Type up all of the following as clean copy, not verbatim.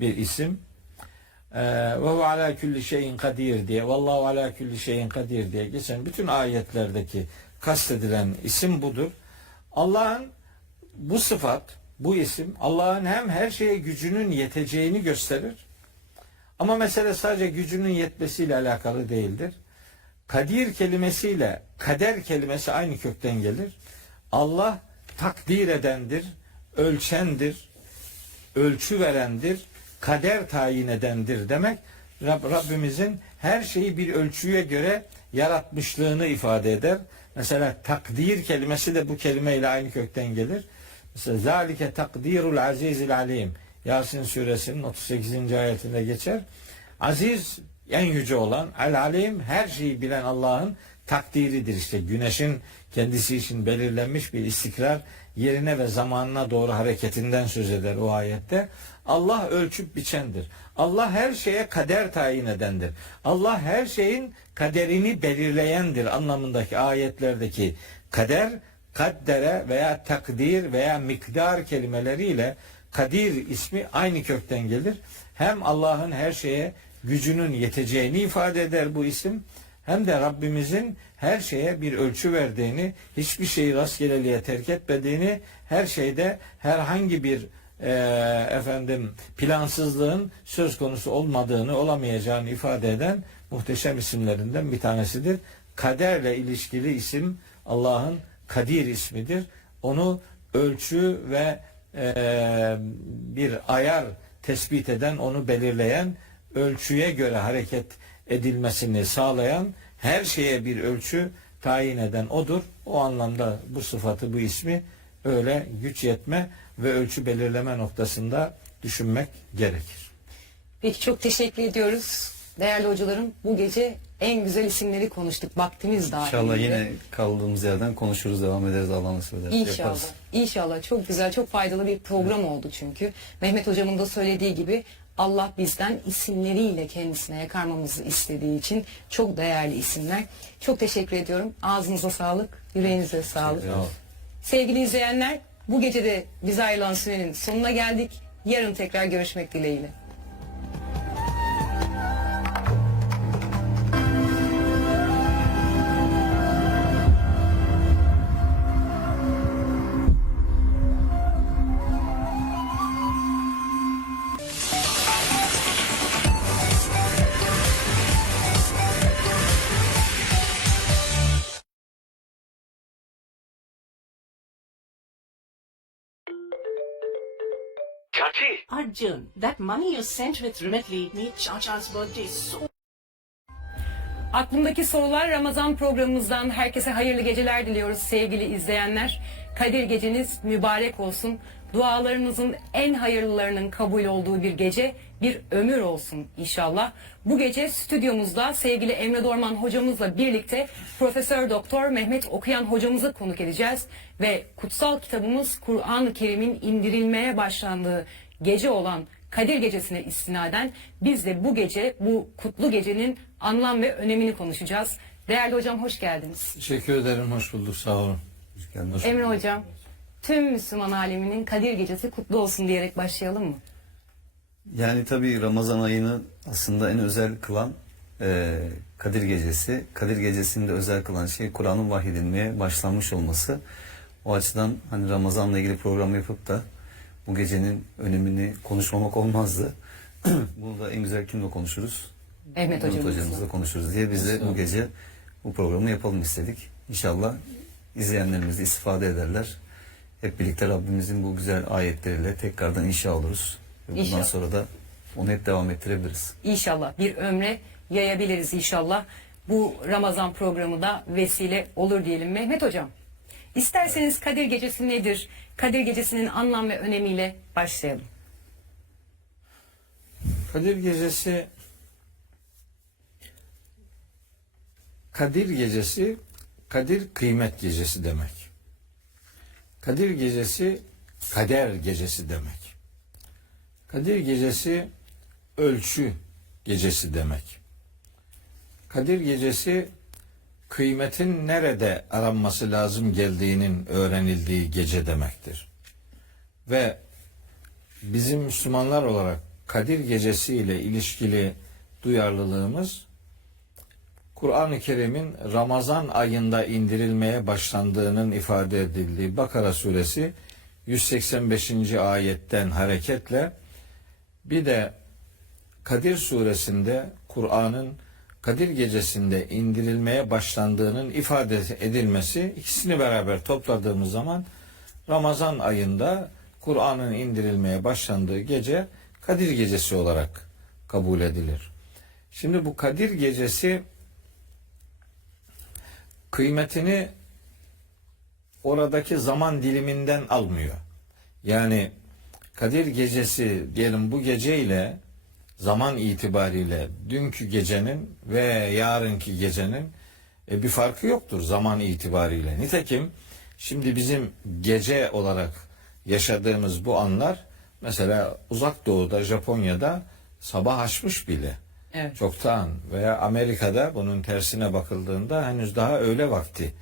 bir isim. Ve huve ala kulli şeyin kadir diye, vallahu ala kulli şeyin kadir diye geçen bütün ayetlerdeki kastedilen isim budur. Allah'ın bu sıfat, bu isim Allah'ın hem her şeye gücünün yeteceğini gösterir. Ama mesele sadece gücünün yetmesiyle alakalı değildir. Kadir kelimesiyle kader kelimesi aynı kökten gelir. Allah takdir edendir, ölçendir, ölçü verendir, kader tayin edendir demek. Rabbimizin her şeyi bir ölçüye göre yaratmışlığını ifade eder. Mesela takdir kelimesi de bu kelimeyle aynı kökten gelir. Mesela zalike takdirul azizil alim. Yasin suresinin 38. ayetinde geçer. Aziz, en yüce olan, el-alim, her şeyi bilen Allah'ın takdiridir. İşte güneşin kendisi için belirlenmiş bir istikrar, yerine ve zamanına doğru hareketinden söz eder o ayette. Allah ölçüp biçendir. Allah her şeye kader tayin edendir. Allah her şeyin kaderini belirleyendir anlamındaki ayetlerdeki kader, kaddere veya takdir veya miktar kelimeleriyle kadir ismi aynı kökten gelir. Hem Allah'ın her şeye gücünün yeteceğini ifade eder bu isim, hem de Rabbimizin her şeye bir ölçü verdiğini, hiçbir şeyi rastgeleliğe terk etmediğini, her şeyde herhangi bir plansızlığın söz konusu olmadığını, olamayacağını ifade eden muhteşem isimlerinden bir tanesidir. Kaderle ilişkili isim Allah'ın Kadir ismidir. Onu ölçü ve bir ayar tespit eden, onu belirleyen, ölçüye göre hareket edilmesini sağlayan, her şeye bir ölçü tayin eden odur. O anlamda bu sıfatı, bu ismi öyle güç yetme ve ölçü belirleme noktasında düşünmek gerekir. Peki, çok teşekkür ediyoruz. Değerli hocalarım, bu gece en güzel isimleri konuştuk. Vaktimiz dahilinde. İnşallah yine kaldığımız yerden konuşuruz, devam ederiz, Allah nasip eder. İnşallah. Yaparız. İnşallah. Çok güzel, çok faydalı bir program oldu çünkü. Mehmet hocamın da söylediği gibi Allah bizden isimleriyle kendisine yakarmamızı istediği için çok değerli isimler. Çok teşekkür ediyorum. Ağzınıza sağlık, yüreğinize sağlık. Sevgili izleyenler, bu gece de bize ayrılan sürenin sonuna geldik. Yarın tekrar görüşmek dileğiyle. Arjun, that money you sent with Remitly made Chacha's birthday so... Aklımdaki sorular Ramazan programımızdan herkese hayırlı geceler diliyoruz sevgili izleyenler. Kadir geceniz mübarek olsun. Dualarınızın en hayırlılarının kabul olduğu bir gece, bir ömür olsun inşallah. Bu gece stüdyomuzda sevgili Emre Dorman hocamızla birlikte Profesör Doktor Mehmet Okuyan hocamızı konuk edeceğiz. Ve kutsal kitabımız Kur'an-ı Kerim'in indirilmeye başlandığı gece olan Kadir Gecesi'ne istinaden biz de bu gece, bu kutlu gecenin anlam ve önemini konuşacağız. Değerli hocam, hoş geldiniz. Teşekkür ederim, hoş bulduk, sağ olun. Hoş geldiniz. Emre hocam, tüm Müslüman aleminin Kadir Gecesi kutlu olsun diyerek başlayalım mı? Yani tabii Ramazan ayını aslında en özel kılan Kadir Gecesi. Kadir Gecesi'ni de özel kılan şey Kur'an'ın vahyedilmeye başlanmış olması. O açıdan hani Ramazan'la ilgili program yapıp da bu gecenin önemini konuşmamak olmazdı. Bunu da en güzel kimle konuşuruz? Mehmet Hocamızla konuşuruz diye biz de bu gece bu programı yapalım istedik. İnşallah izleyenlerimiz de istifade ederler. Hep birlikte Rabbimizin bu güzel ayetleriyle tekrardan inşa oluruz. Ve bundan İnşallah. sonra da onu hep devam ettirebiliriz. İnşallah bir ömre yayabiliriz inşallah. Bu Ramazan programı da vesile olur diyelim. Mehmet hocam, isterseniz Kadir Gecesi nedir? Kadir Gecesi'nin anlam ve önemiyle başlayalım. Kadir Gecesi, Kadir Gecesi, Kadir kıymet gecesi demek. Kadir Gecesi, kader gecesi demek. Kadir Gecesi, ölçü gecesi demek. Kadir Gecesi, kıymetin nerede aranması lazım geldiğinin öğrenildiği gece demektir. Ve bizim Müslümanlar olarak Kadir Gecesi ile ilişkili duyarlılığımız, Kur'an-ı Kerim'in Ramazan ayında indirilmeye başlandığının ifade edildiği Bakara suresi 185. ayetten hareketle, bir de Kadir suresinde Kur'an'ın Kadir Gecesi'nde indirilmeye başlandığının ifade edilmesi, ikisini beraber topladığımız zaman Ramazan ayında Kur'an'ın indirilmeye başlandığı gece Kadir Gecesi olarak kabul edilir. Şimdi bu Kadir Gecesi kıymetini oradaki zaman diliminden almıyor. Yani Kadir Gecesi diyelim, bu geceyle zaman itibariyle dünkü gecenin ve yarınki gecenin bir farkı yoktur zaman itibariyle. Nitekim şimdi bizim gece olarak yaşadığımız bu anlar, mesela Uzak Doğu'da, Japonya'da sabah açmış bile. Evet. Çoktan, veya Amerika'da bunun tersine bakıldığında henüz daha öğle vakti.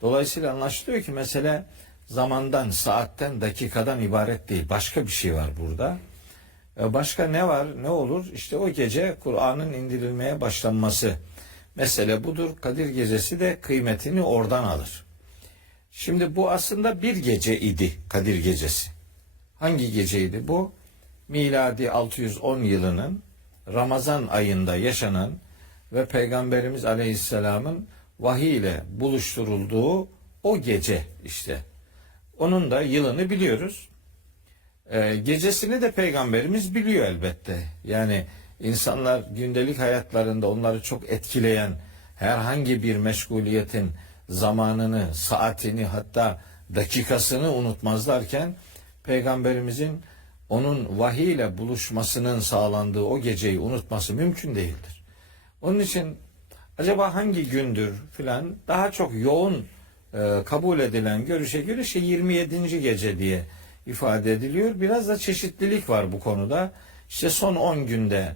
Dolayısıyla anlaşılıyor ki mesele zamandan, saatten, dakikadan ibaret değil. Başka bir şey var burada. Başka ne var, ne olur? İşte o gece Kur'an'ın indirilmeye başlanması. Mesele budur. Kadir Gecesi de kıymetini oradan alır. Şimdi bu aslında bir gece idi, Kadir Gecesi. Hangi geceydi bu? Miladi 610 yılının Ramazan ayında yaşanan ve Peygamberimiz Aleyhisselam'ın vahiy ile buluşturulduğu o gece işte. Onun da yılını biliyoruz. Gecesini de Peygamberimiz biliyor elbette. Yani insanlar gündelik hayatlarında onları çok etkileyen herhangi bir meşguliyetin zamanını, saatini, hatta dakikasını unutmazlarken, Peygamberimizin onun vahiy ile buluşmasının sağlandığı o geceyi unutması mümkün değildir. Onun için acaba hangi gündür filan, daha çok yoğun kabul edilen görüşe göre 27. gece diye ifade ediliyor. Biraz da çeşitlilik var bu konuda. İşte son 10 günde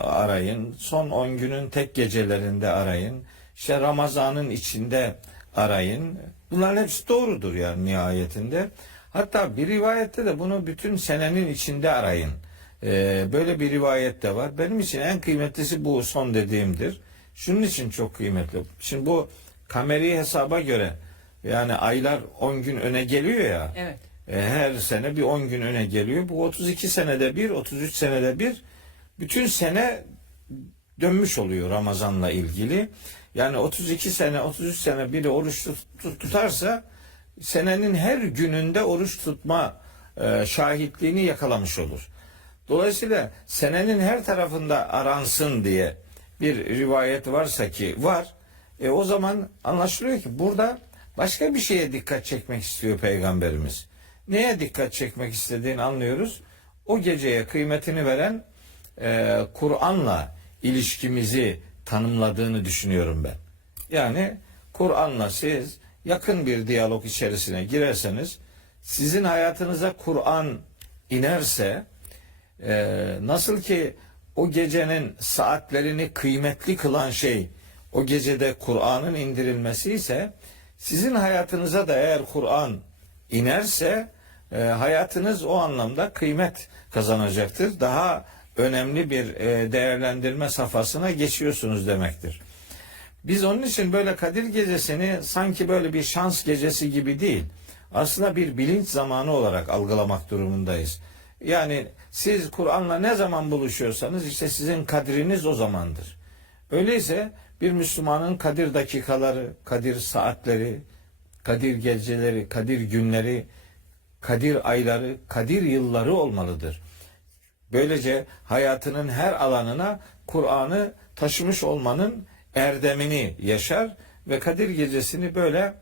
arayın, son 10 günün tek gecelerinde arayın, İşte Ramazan'ın içinde arayın. Bunların hepsi doğrudur yani nihayetinde. Hatta bir rivayette de bunu bütün senenin içinde arayın. Böyle bir rivayet de var. Benim için en kıymetlisi bu son dediğimdir. Şunun için çok kıymetli. Şimdi bu kameri hesaba göre, yani aylar 10 gün öne geliyor ya. Evet. Her sene bir 10 gün öne geliyor. Bu 32 senede bir, 33 senede bir bütün sene dönmüş oluyor Ramazan'la ilgili. Yani 32 sene, 33 sene biri oruç tutarsa senenin her gününde oruç tutma şahitliğini yakalamış olur. Dolayısıyla senenin her tarafında aransın diye bir rivayet varsa ki var, o zaman anlaşılıyor ki burada başka bir şeye dikkat çekmek istiyor Peygamberimiz. Neye dikkat çekmek istediğini anlıyoruz. O geceye kıymetini veren Kur'an'la ilişkimizi tanımladığını düşünüyorum ben. Yani Kur'an'la siz yakın bir diyalog içerisine girerseniz, sizin hayatınıza Kur'an inerse, nasıl ki o gecenin saatlerini kıymetli kılan şey o gecede Kur'an'ın indirilmesi ise, sizin hayatınıza da eğer Kur'an inerse hayatınız o anlamda kıymet kazanacaktır. Daha önemli bir değerlendirme safhasına geçiyorsunuz demektir. Biz onun için böyle Kadir Gecesi'ni sanki böyle bir şans gecesi gibi değil, aslında bir bilinç zamanı olarak algılamak durumundayız. Yani siz Kur'an'la ne zaman buluşuyorsanız işte sizin kadriniz o zamandır. Öyleyse bir Müslümanın Kadir dakikaları, Kadir saatleri, Kadir geceleri, Kadir günleri, Kadir ayları, Kadir yılları olmalıdır. Böylece hayatının her alanına Kur'an'ı taşımış olmanın erdemini yaşar ve Kadir Gecesi'ni böyle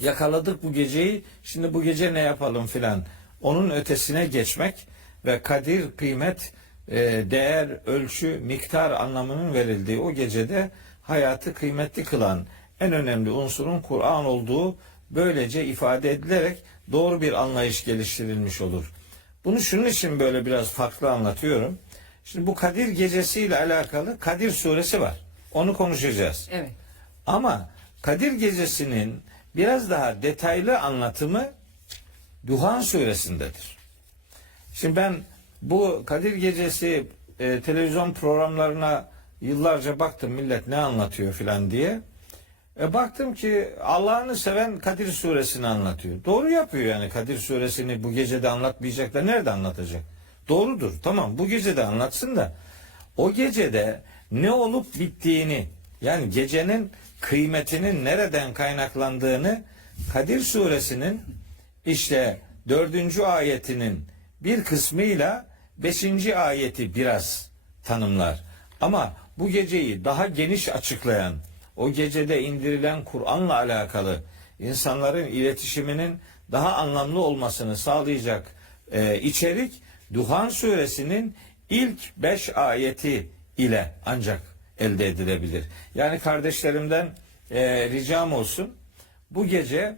yakaladık bu geceyi, şimdi bu gece ne yapalım filan, onun ötesine geçmek ve kadir, kıymet, değer, ölçü, miktar anlamının verildiği o gecede hayatı kıymetli kılan en önemli unsurun Kur'an olduğu böylece ifade edilerek doğru bir anlayış geliştirilmiş olur. Bunu şunun için böyle biraz farklı anlatıyorum. Şimdi bu Kadir Gecesi ile alakalı Kadir suresi var. Onu konuşacağız. Evet. Ama Kadir Gecesi'nin biraz daha detaylı anlatımı Duhan suresindedir. Şimdi ben Bu Kadir Gecesi televizyon programlarına yıllarca baktım, millet ne anlatıyor filan diye. Baktım ki Allah'ını seven Kadir Suresini anlatıyor. Doğru yapıyor yani, Kadir Suresini bu gecede anlatmayacak da nerede anlatacak? Doğrudur, tamam, bu gecede anlatsın da o gecede ne olup bittiğini, yani gecenin kıymetinin nereden kaynaklandığını Kadir Suresinin işte 4. ayetinin bir kısmıyla 5. ayeti biraz tanımlar. Ama bu geceyi daha geniş açıklayan, o gecede indirilen Kur'an'la alakalı insanların iletişiminin daha anlamlı olmasını sağlayacak içerik Duhan Suresinin ilk 5 ayeti ile ancak elde edilebilir. Yani kardeşlerimden ricam olsun, bu gece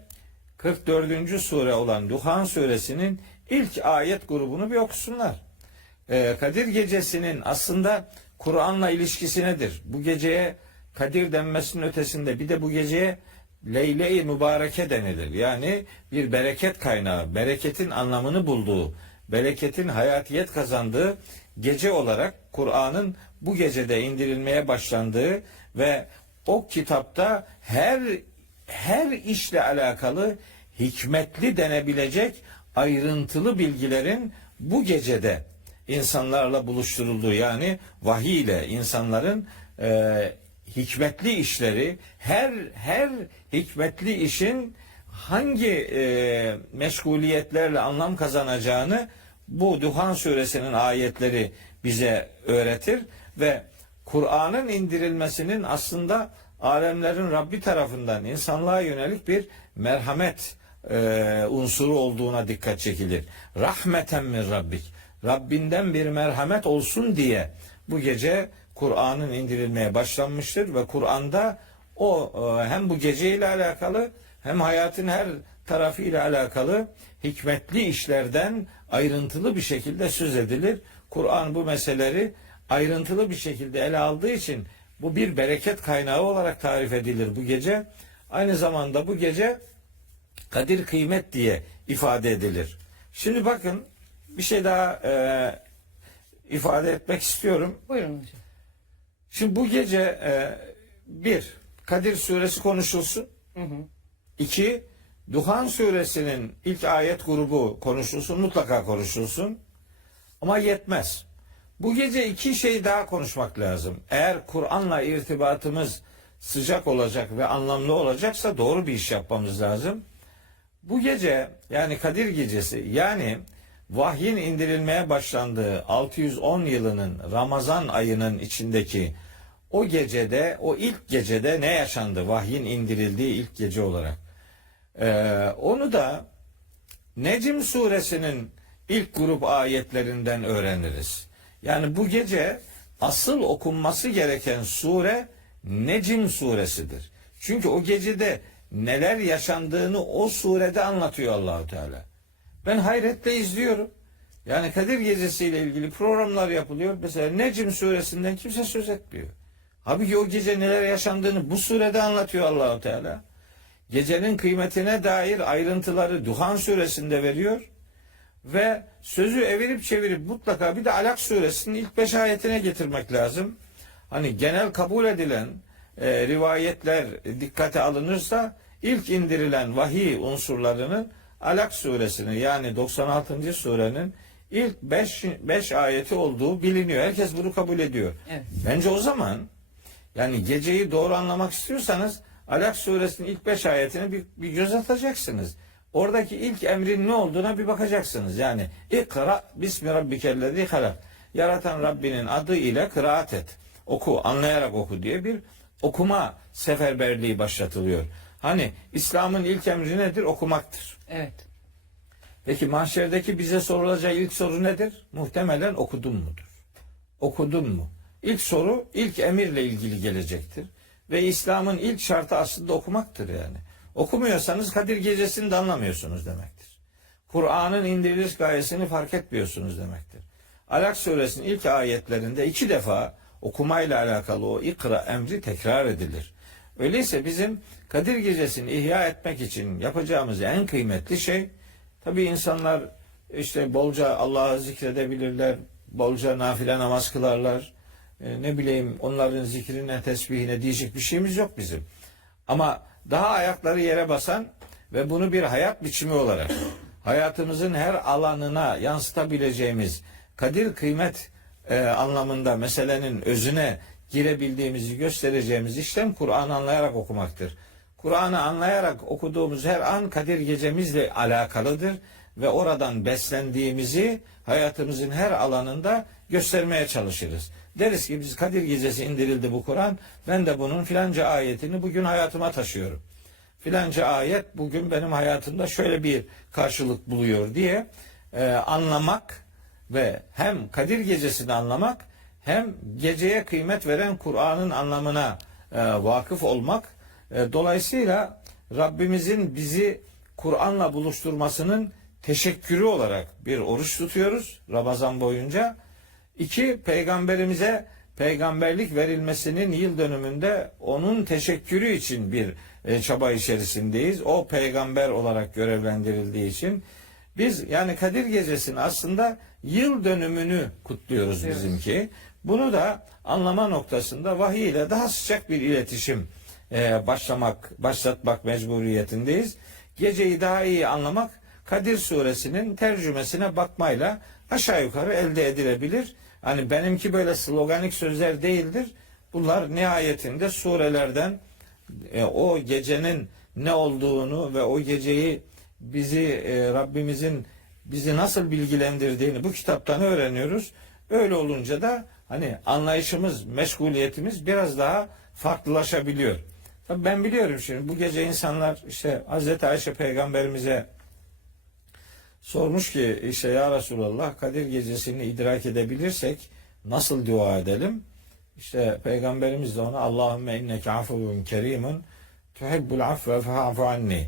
44. sure olan Duhan Suresinin ilk ayet grubunu bir okusunlar. Kadir Gecesi'nin aslında Kur'an'la ilişkisi nedir? Bu geceye Kadir denmesinin ötesinde bir de bu geceye Leyle-i Mübareke denilir. Yani bir bereket kaynağı, bereketin anlamını bulduğu, bereketin hayatiyet kazandığı gece olarak Kur'an'ın bu gecede indirilmeye başlandığı ve o kitapta her işle alakalı hikmetli denebilecek ayrıntılı bilgilerin bu gecede insanlarla buluşturulduğu, yani vahiy ile insanların hikmetli işleri, her hikmetli işin hangi meşguliyetlerle anlam kazanacağını bu Duhan Suresinin ayetleri bize öğretir ve Kur'an'ın indirilmesinin aslında alemlerin Rabbi tarafından insanlığa yönelik bir merhamet unsuru olduğuna dikkat çekilir. Rahmeten min Rabbik. Rabbinden bir merhamet olsun diye bu gece Kur'an'ın indirilmeye başlanmıştır ve Kur'an'da o hem bu geceyle alakalı hem hayatın her tarafıyla alakalı hikmetli işlerden ayrıntılı bir şekilde söz edilir. Kur'an bu meseleleri ayrıntılı bir şekilde ele aldığı için bu bir bereket kaynağı olarak tarif edilir bu gece. Aynı zamanda bu gece Kadir kıymet diye ifade edilir. Şimdi bakın, bir şey daha ifade etmek istiyorum. Buyurun hocam. Şimdi bu gece bir, Kadir suresi konuşulsun. Hı hı. İki, Duhan suresinin ilk ayet grubu konuşulsun, mutlaka konuşulsun. Ama yetmez. Bu gece iki şey daha konuşmak lazım. Eğer Kur'an'la irtibatımız sıcak olacak ve anlamlı olacaksa doğru bir iş yapmamız lazım. Bu gece, yani Kadir Gecesi, yani vahyin indirilmeye başlandığı 610 yılının Ramazan ayının içindeki o gecede, o ilk gecede ne yaşandı? Vahyin indirildiği ilk gece olarak. Onu da Necm suresinin ilk grup ayetlerinden öğreniriz. Yani bu gece asıl okunması gereken sure Necm suresidir. Çünkü o gecede neler yaşandığını o surede anlatıyor Allahu Teala. Ben hayretle izliyorum. Yani Kadir Gecesi ile ilgili programlar yapılıyor. Mesela Necm suresinden kimse söz etmiyor. Halbuki o gece neler yaşandığını bu surede anlatıyor Allahu Teala. Gecenin kıymetine dair ayrıntıları Duhan suresinde veriyor. Ve sözü evirip çevirip mutlaka bir de Alak suresinin ilk 5 ayetine getirmek lazım. Hani genel kabul edilen rivayetler dikkate alınırsa ilk indirilen vahiy unsurlarının Alak suresini, yani 96. surenin ilk 5 ayeti olduğu biliniyor. Herkes bunu kabul ediyor. Evet. Bence o zaman, yani geceyi doğru anlamak istiyorsanız Alak suresinin ilk 5 ayetine bir göz atacaksınız. Oradaki ilk emrin ne olduğuna bir bakacaksınız. Yani İkra bismi rabbikellezî halak. Yaratan Rabbinin adı ile kıraat et. Oku, anlayarak oku diye bir okuma seferberliği başlatılıyor. Hani İslam'ın ilk emri nedir? Okumaktır. Evet. Peki mahşerdeki bize sorulacağı ilk soru nedir? Muhtemelen okudun mudur? Okudun mu? İlk soru ilk emirle ilgili gelecektir. Ve İslam'ın ilk şartı aslında okumaktır yani. Okumuyorsanız Kadir Gecesi'ni de anlamıyorsunuz demektir. Kur'an'ın indiriliş gayesini fark etmiyorsunuz demektir. Alak suresinin ilk ayetlerinde 2 defa okumayla alakalı o ikra emri tekrar edilir. Öyleyse bizim Kadir Gecesi'ni ihya etmek için yapacağımız en kıymetli şey, tabii insanlar işte bolca Allah'ı zikredebilirler, bolca nafile namaz kılarlar. Ne bileyim, onların zikrine, tesbihine diyecek bir şeyimiz yok bizim. Ama daha ayakları yere basan ve bunu bir hayat biçimi olarak hayatımızın her alanına yansıtabileceğimiz, kadir kıymet anlamında meselenin özüne girebildiğimizi göstereceğimiz işlem Kur'an'ı anlayarak okumaktır. Kur'an'ı anlayarak okuduğumuz her an Kadir Gecemizle alakalıdır ve oradan beslendiğimizi hayatımızın her alanında göstermeye çalışırız. Deriz ki biz Kadir Gecesi indirildi bu Kur'an, ben de bunun filanca ayetini bugün hayatıma taşıyorum. Filanca ayet bugün benim hayatımda şöyle bir karşılık buluyor diye anlamak ve hem Kadir Gecesi'ni anlamak hem geceye kıymet veren Kur'an'ın anlamına vakıf olmak. Dolayısıyla Rabbimizin bizi Kur'an'la buluşturmasının teşekkürü olarak bir oruç tutuyoruz Ramazan boyunca. 2, Peygamberimize peygamberlik verilmesinin yıl dönümünde onun teşekkürü için bir çaba içerisindeyiz. O peygamber olarak görevlendirildiği için. Biz yani Kadir Gecesi'nin aslında yıl dönümünü kutluyoruz bizimki. Bunu da anlama noktasında vahiy ile daha sıcak bir iletişim başlatmak mecburiyetindeyiz. Geceyi daha iyi anlamak Kadir Suresinin tercümesine bakmayla aşağı yukarı elde edilebilir. Hani benimki böyle sloganik sözler değildir. Bunlar nihayetinde surelerden o gecenin ne olduğunu ve o geceyi Rabbimizin bizi nasıl bilgilendirdiğini bu kitaptan öğreniyoruz. Öyle olunca da hani anlayışımız, meşguliyetimiz biraz daha farklılaşabiliyor. Tabii ben biliyorum şimdi bu gece insanlar işte Hazreti Ayşe peygamberimize sormuş ki işte ya Resulallah Kadir Gecesi'ni idrak edebilirsek nasıl dua edelim? İşte peygamberimiz de ona Allahümme inneke afuvun kerimun tuhibbul affe fe'afu anni.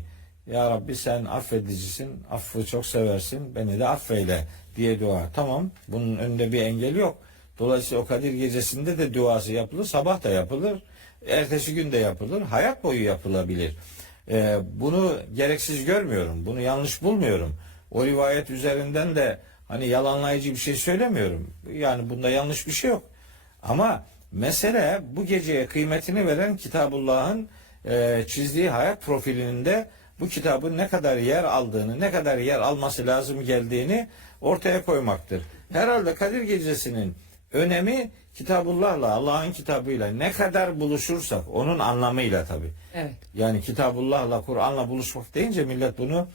Ya Rabbi sen affedicisin, affı çok seversin, beni de affeyle diye dua. Tamam, bunun önünde bir engel yok. Dolayısıyla o Kadir Gecesi'nde de duası yapılır, sabah da yapılır, ertesi gün de yapılır, hayat boyu yapılabilir. Bunu gereksiz görmüyorum, bunu yanlış bulmuyorum. O rivayet üzerinden de hani yalanlayıcı bir şey söylemiyorum. Yani bunda yanlış bir şey yok. Ama mesele bu geceye kıymetini veren Kitabullah'ın çizdiği hayat profilinin de bu kitabın ne kadar yer aldığını, ne kadar yer alması lazım geldiğini ortaya koymaktır. Herhalde Kadir Gecesi'nin önemi Kitabullah'la, Allah'ın kitabıyla ne kadar buluşursak onun anlamıyla tabii. Evet. Yani Kitabullah'la, Kur'an'la buluşmak deyince millet bunu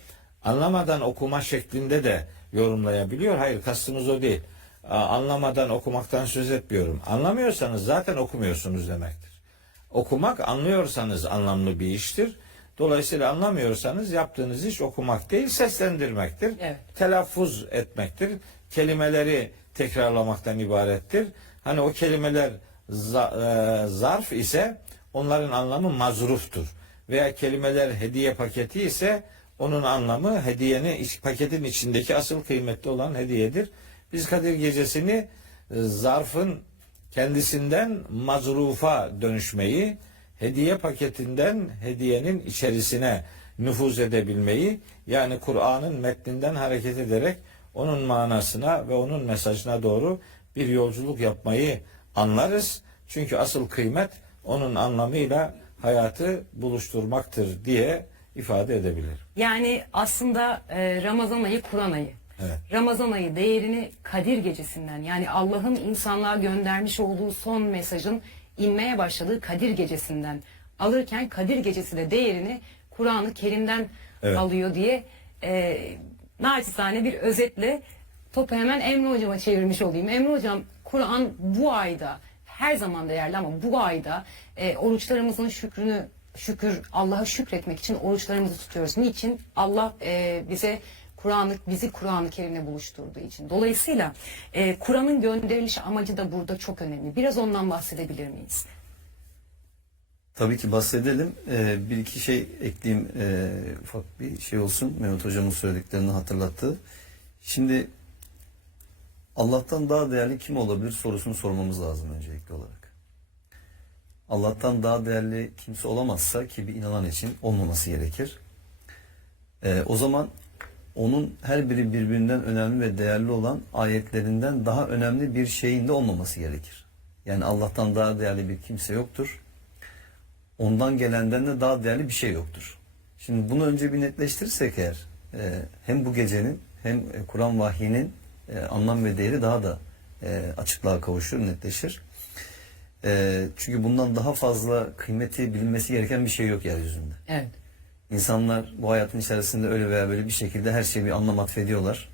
anlamadan okuma şeklinde de yorumlayabiliyor. Hayır, kastımız o değil. Anlamadan okumaktan söz etmiyorum. Anlamıyorsanız zaten okumuyorsunuz demektir. Okumak, anlıyorsanız anlamlı bir iştir. Dolayısıyla anlamıyorsanız yaptığınız iş okumak değil, seslendirmektir. Evet. Telaffuz etmektir. Kelimeleri tekrarlamaktan ibarettir. Hani o kelimeler zarf ise onların anlamı mazruftur. Veya kelimeler hediye paketi ise onun anlamı paketin içindeki asıl kıymetli olan hediyedir. Biz Kadir Gecesi'ni zarfın kendisinden mazrufa dönüşmeyi, hediye paketinden hediyenin içerisine nüfuz edebilmeyi, yani Kur'an'ın metninden hareket ederek onun manasına ve onun mesajına doğru bir yolculuk yapmayı anlarız. Çünkü asıl kıymet onun anlamıyla hayatı buluşturmaktır diye ifade edebilir. Yani aslında Ramazan ayı Kur'an ayı. Evet. Ramazan ayı değerini Kadir Gecesi'nden, yani Allah'ın insanlığa göndermiş olduğu son mesajın inmeye başladığı Kadir Gecesi'nden alırken Kadir Gecesi de değerini Kur'an-ı Kerim'den alıyor diye naçizane bir özetle topu hemen Emre Hocam'a çevirmiş olayım. Emre Hocam, Kur'an bu ayda her zaman değerli ama bu ayda oruçlarımızın şükür Allah'a şükretmek için oruçlarımızı tutuyoruz. Niçin? Allah bizi Kur'an-ı Kerim'le buluşturduğu için. Dolayısıyla Kur'an'ın gönderiliş amacı da burada çok önemli. Biraz ondan bahsedebilir miyiz? Tabii ki bahsedelim. Bir iki şey ekleyeyim, ufak bir şey olsun. Mehmet Hocam'ın söylediklerini hatırlattı. Şimdi Allah'tan daha değerli kim olabilir sorusunu sormamız lazım öncelikli olarak. Allah'tan daha değerli kimse olamazsa, ki bir inanan için olmaması gerekir. O zaman onun her biri birbirinden önemli ve değerli olan ayetlerinden daha önemli bir şeyin de olmaması gerekir. Yani Allah'tan daha değerli bir kimse yoktur. Ondan gelenden de daha değerli bir şey yoktur. Şimdi bunu önce bir netleştirirsek eğer hem bu gecenin hem Kur'an vahyinin anlam ve değeri daha da açıklığa kavuşur, netleşir. Çünkü bundan daha fazla kıymeti bilinmesi gereken bir şey yok yeryüzünde. Evet. İnsanlar bu hayatın içerisinde öyle veya böyle bir şekilde her şeye bir anlam atfediyorlar.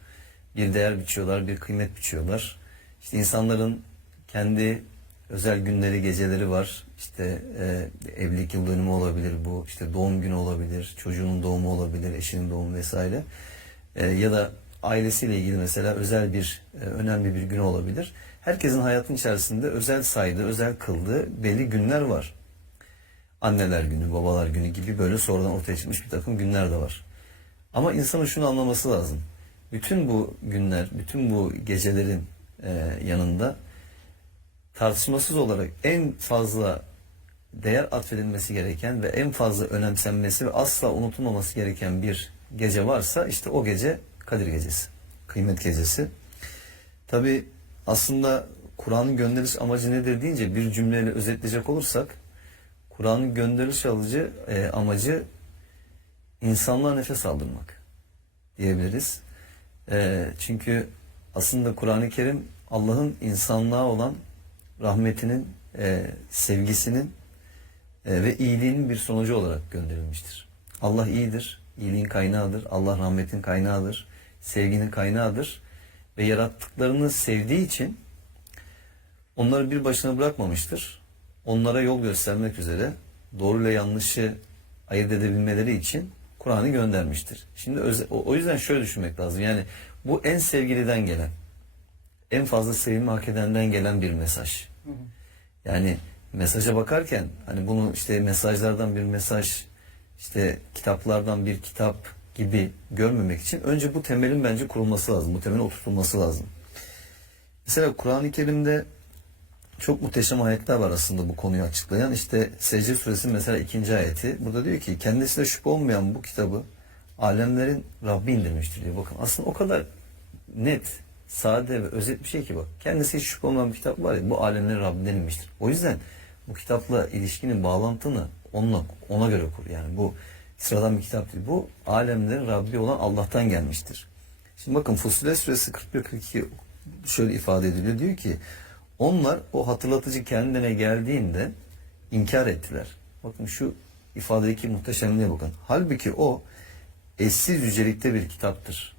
Bir değer biçiyorlar, bir kıymet biçiyorlar. İşte insanların kendi özel günleri, geceleri var. İşte evlilik yıl dönümü olabilir bu, işte doğum günü olabilir, çocuğunun doğumu olabilir, eşinin doğumu vesaire. Ya da ailesiyle ilgili mesela özel bir, önemli bir gün olabilir. Herkesin hayatın içerisinde özel saydığı, özel kıldığı belli günler var. Anneler günü, babalar günü gibi böyle sonradan ortaya çıkmış bir takım günler de var. Ama insanın şunu anlaması lazım. Bütün bu günler, bütün bu gecelerin yanında tartışmasız olarak en fazla değer atfedilmesi gereken ve en fazla önemsenmesi ve asla unutulmaması gereken bir gece varsa işte o gece Kadir Gecesi, Kıymet Gecesi. Tabi aslında Kur'an'ın gönderiliş amacı nedir deyince bir cümleyle özetleyecek olursak Kur'an'ın gönderiliş amacı insanlığa nefes aldırmak diyebiliriz. Çünkü aslında Kur'an-ı Kerim Allah'ın insanlığa olan rahmetinin, sevgisinin ve iyiliğinin bir sonucu olarak gönderilmiştir. Allah iyidir, iyiliğin kaynağıdır. Allah rahmetin kaynağıdır, sevginin kaynağıdır. Ve yarattıklarını sevdiği için onları bir başına bırakmamıştır. Onlara yol göstermek üzere doğru ile yanlışı ayırt edebilmeleri için Kur'an'ı göndermiştir. Şimdi o yüzden şöyle düşünmek lazım. Yani bu en sevgiliden gelen, en fazla sevimi hak edenden gelen bir mesaj. Yani mesaja bakarken hani bunu işte mesajlardan bir mesaj, işte kitaplardan bir kitap gibi görmemek için önce bu temelin bence kurulması lazım. Bu temelin oturtulması lazım. Mesela Kur'an-ı Kerim'de çok muhteşem ayetler var aslında bu konuyu açıklayan. İşte Secde Suresi mesela 2. ayeti. Burada diyor ki kendisine şüphe olmayan bu kitabı alemlerin Rabbi indirmiştir diyor. Bakın aslında o kadar net, sade ve özet bir şey ki bak. Kendisi hiç şüphe olmayan bir kitap var ya, bu alemlerin Rabbinden inmiştir. O yüzden bu kitapla ilişkinin bağlantını ona göre kur. Yani bu sıradan bir kitap değil. Bu alemlerin Rabbi olan Allah'tan gelmiştir. Şimdi bakın Fussilet Suresi 41-42 şöyle ifade ediliyor. Diyor ki onlar o hatırlatıcı kendine geldiğinde inkar ettiler. Bakın şu ifadedeki muhteşemliğe bakın. Halbuki o eşsiz yücelikte bir kitaptır.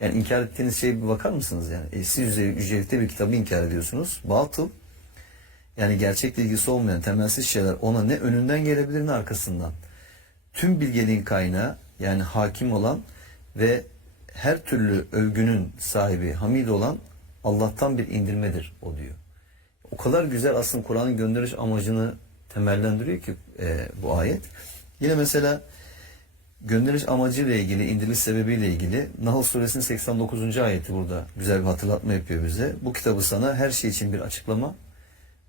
Yani inkar ettiğiniz şeye bir bakar mısınız yani? Eşsiz yücelikte bir kitabı inkar ediyorsunuz. Batıl. Yani gerçekle ilgisi olmayan temelsiz şeyler ona ne önünden gelebilir ne arkasından. Tüm bilgeliğin kaynağı yani hakim olan ve her türlü övgünün sahibi, hamid olan Allah'tan bir indirmedir o diyor. O kadar güzel aslında Kur'an'ın gönderiş amacını temellendiriyor ki bu ayet. Yine mesela gönderiş amacıyla ilgili, indiriliş sebebiyle ilgili Nahl Suresinin 89. ayeti burada güzel bir hatırlatma yapıyor bize. Bu kitabı sana her şey için bir açıklama,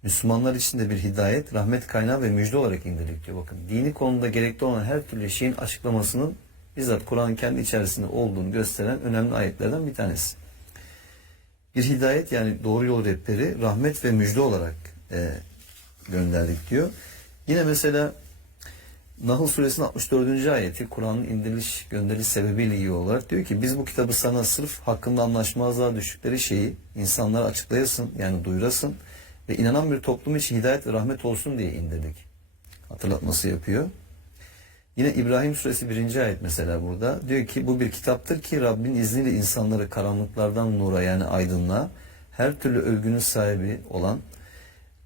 Müslümanlar için de bir hidayet, rahmet kaynağı ve müjde olarak indirdik diyor. Bakın dini konuda gerekli olan her türlü şeyin açıklamasının bizzat Kur'an'ın kendi içerisinde olduğunu gösteren önemli ayetlerden bir tanesi. Bir hidayet yani doğru yol rehberi, rahmet ve müjde olarak gönderdik diyor. Yine mesela Nahl Suresinin 64. ayeti Kur'an'ın gönderiş sebebiyle ilgili olarak diyor ki biz bu kitabı sana sırf hakkında anlaşmazlığa düştükleri şeyi insanlara açıklayasın yani duyurasın ve inanan bir toplum için hidayet ve rahmet olsun diye indirdik. Hatırlatması yapıyor. Yine İbrahim Suresi 1. ayet mesela burada diyor ki bu bir kitaptır ki Rabbin izniyle insanları karanlıklardan nura yani aydınlığa her türlü övgünün sahibi olan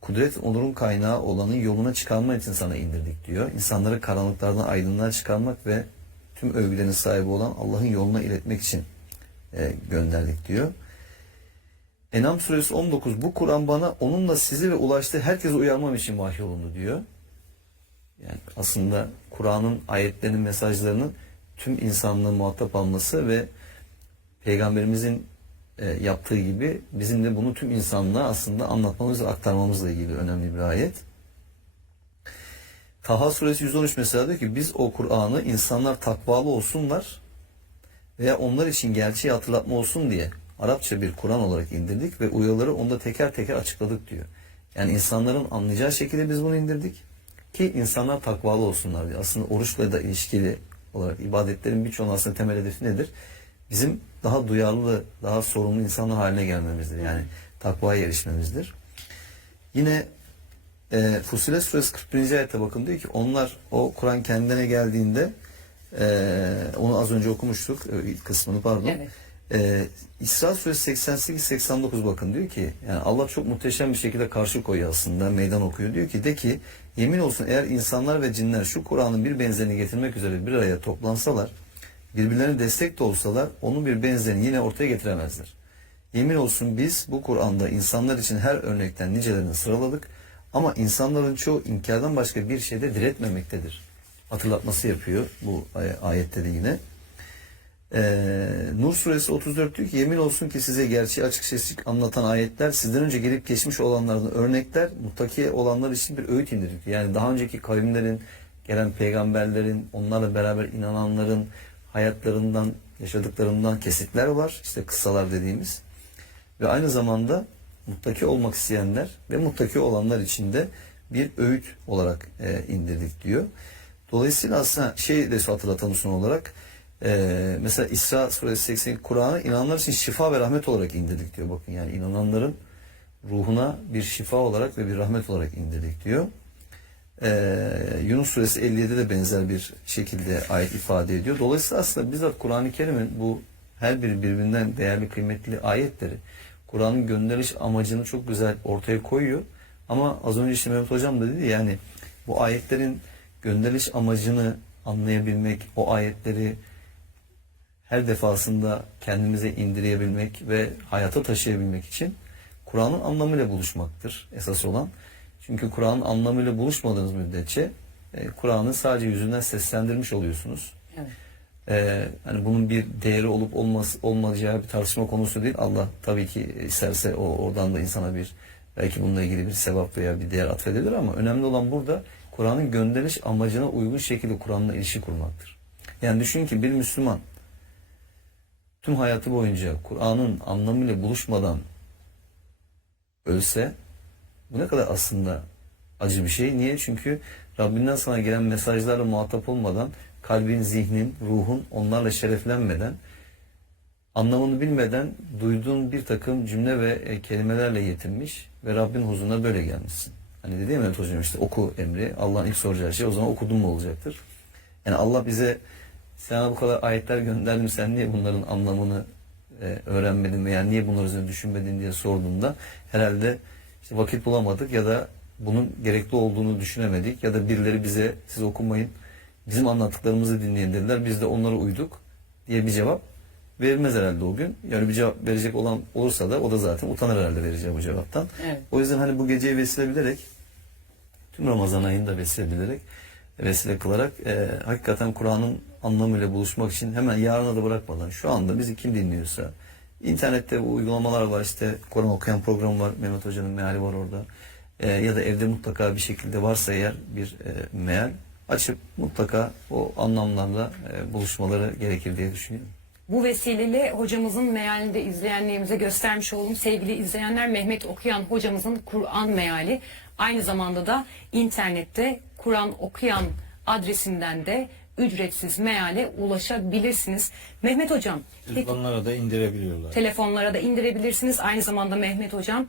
kudret onurun kaynağı olanın yoluna çıkarmak için sana indirdik diyor. İnsanları karanlıklardan aydınlığa çıkarmak ve tüm övgülerin sahibi olan Allah'ın yoluna iletmek için gönderdik diyor. En'am Suresi 19 bu Kur'an bana onunla sizi ve ulaştığı herkese uyarmam için vahyolundu diyor. Yani aslında Kur'an'ın ayetlerinin mesajlarının tüm insanlığın muhatap alması ve Peygamberimizin yaptığı gibi bizim de bunu tüm insanlığa aslında anlatmamız ve aktarmamızla ilgili önemli bir ayet. Taha Suresi 113 mesela diyor ki biz o Kur'an'ı insanlar takvalı olsunlar veya onlar için gerçeği hatırlatma olsun diye Arapça bir Kur'an olarak indirdik ve uyarıları onda teker teker açıkladık diyor. Yani insanların anlayacağı şekilde biz bunu indirdik ki insanlar takvalı olsunlar diye. Aslında oruçla da ilişkili olarak ibadetlerin birçoğunun aslında temel hedefi nedir? Bizim daha duyarlı, daha sorumlu insanlar haline gelmemizdir. Yani takvaya erişmemizdir. Yine Fussilet Suresi 41. ayette bakın diyor ki onlar o Kur'an kendine geldiğinde onu az önce okumuştuk ilk kısmını pardon. Evet. İsra Suresi 88-89 bakın diyor ki yani Allah çok muhteşem bir şekilde karşı koyuyor aslında meydan okuyor. Diyor ki de ki yemin olsun eğer insanlar ve cinler şu Kur'an'ın bir benzerini getirmek üzere bir araya toplansalar birbirlerine destek de olsalar onun bir benzerini yine ortaya getiremezler. Yemin olsun biz bu Kur'an'da insanlar için her örnekten nicelerini sıraladık ama insanların çoğu inkardan başka bir şeyde diretmemektedir. Hatırlatması yapıyor bu ayette de yine. Nur suresi 34 diyor ki yemin olsun ki size gerçeği açık seçik anlatan ayetler sizden önce gelip geçmiş olanlardan örnekler muttaki olanlar için bir öğüt indirdik. Yani daha önceki kavimlerin gelen peygamberlerin onlarla beraber inananların hayatlarından yaşadıklarından kesitler var işte kıssalar dediğimiz ve aynı zamanda muttaki olmak isteyenler ve muttaki olanlar için de bir öğüt olarak indirdik diyor. Dolayısıyla aslında şey de hatırlatalım son olarak mesela İsra suresi 80 Kur'an'ı inananlar için şifa ve rahmet olarak indirdik diyor. Bakın yani inananların ruhuna bir şifa olarak ve bir rahmet olarak indirdik diyor. Yunus suresi 57'de de benzer bir şekilde ayet ifade ediyor. Dolayısıyla aslında bizzat Kur'an-ı Kerim'in bu her biri birbirinden değerli kıymetli ayetleri Kur'an'ın gönderiş amacını çok güzel ortaya koyuyor. Ama az önce işte Mehmet Hocam da dedi yani bu ayetlerin gönderiş amacını anlayabilmek, o ayetleri her defasında kendimize indirebilmek ve hayata taşıyabilmek için Kur'an'ın anlamıyla buluşmaktır esas olan. Çünkü Kur'an'ın anlamıyla buluşmadığınız müddetçe Kur'an'ı sadece yüzünden seslendirmiş oluyorsunuz. Evet. Hani bunun bir değeri olup olmayacağı bir tartışma konusu değil. Allah tabii ki isterse oradan da insana bir belki bununla ilgili bir sevap veya bir değer atfedebilir ama önemli olan burada Kur'an'ın gönderiş amacına uygun şekilde Kur'an'la ilişki kurmaktır. Yani düşünün ki bir Müslüman tüm hayatı boyunca Kur'an'ın anlamıyla buluşmadan ölse bu ne kadar aslında acı bir şey. Niye? Çünkü Rabbinden sana gelen mesajlarla muhatap olmadan kalbin, zihnin, ruhun onlarla şereflenmeden anlamını bilmeden duyduğun bir takım cümle ve kelimelerle yetinmiş ve Rabbin huzuruna böyle gelmişsin. Hani dedi ya Mehmet Hocam işte oku emri. Allah'ın ilk soracağı şey o zaman okudun mu olacaktır. Yani Allah bize sana bu kadar ayetler gönderdim sen niye bunların anlamını öğrenmedin veya niye bunları üzerine düşünmedin diye sorduğunda herhalde işte vakit bulamadık ya da bunun gerekli olduğunu düşünemedik ya da birileri bize siz okumayın bizim anlattıklarımızı dinleyin dediler biz de onlara uyduk diye bir cevap verilmez herhalde o gün. Yani bir cevap verecek olan olursa da o da zaten utanır herhalde vereceği bu cevaptan. Evet. O yüzden hani bu geceyi vesile bilerek tüm Ramazan ayını da vesile kılarak hakikaten Kur'an'ın anlamıyla buluşmak için hemen yarına da bırakmadan şu anda bizi kim dinliyorsa internette bu uygulamalar var işte Kur'an okuyan programı var Mehmet Hoca'nın meali var orada ya da evde mutlaka bir şekilde varsa eğer bir meal açıp mutlaka o anlamlarla buluşmaları gerekir diye düşünüyorum. Bu vesileyle hocamızın mealini de izleyenlerimize göstermiş oldum. Sevgili izleyenler Mehmet Okuyan hocamızın Kur'an meali aynı zamanda da internette Kur'an Okuyan adresinden de ücretsiz meale ulaşabilirsiniz. Mehmet Hocam, Telefonlara da indirebiliyorlar. telefonlara da indirebilirsiniz. Aynı zamanda Mehmet Hocam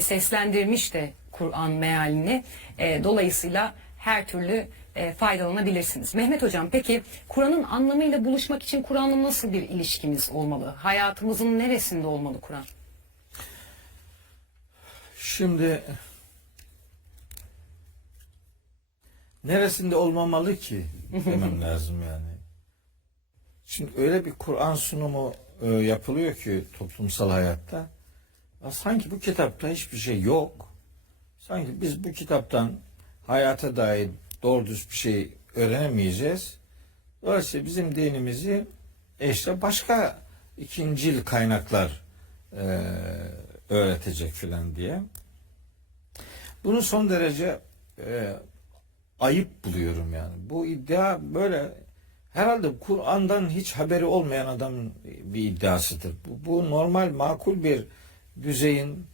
seslendirmiş de Kur'an mealini. Dolayısıyla her türlü faydalanabilirsiniz. Mehmet Hocam peki Kur'an'ın anlamıyla buluşmak için Kur'an'la nasıl bir ilişkimiz olmalı? Hayatımızın neresinde olmalı Kur'an? Şimdi neresinde olmamalı ki demem lazım yani. Şimdi öyle bir Kur'an sunumu yapılıyor ki toplumsal hayatta. Sanki bu kitapta hiçbir şey yok. Sanki biz bu kitaptan hayata dair doğru düz bir şey öğrenemeyeceğiz. Dolayısıyla bizim dinimizi işte başka ikincil kaynaklar öğretecek filan diye. Bunu son derece ayıp buluyorum yani. Bu iddia böyle herhalde Kur'an'dan hiç haberi olmayan adamın bir iddiasıdır. Bu normal, makul bir düzeyin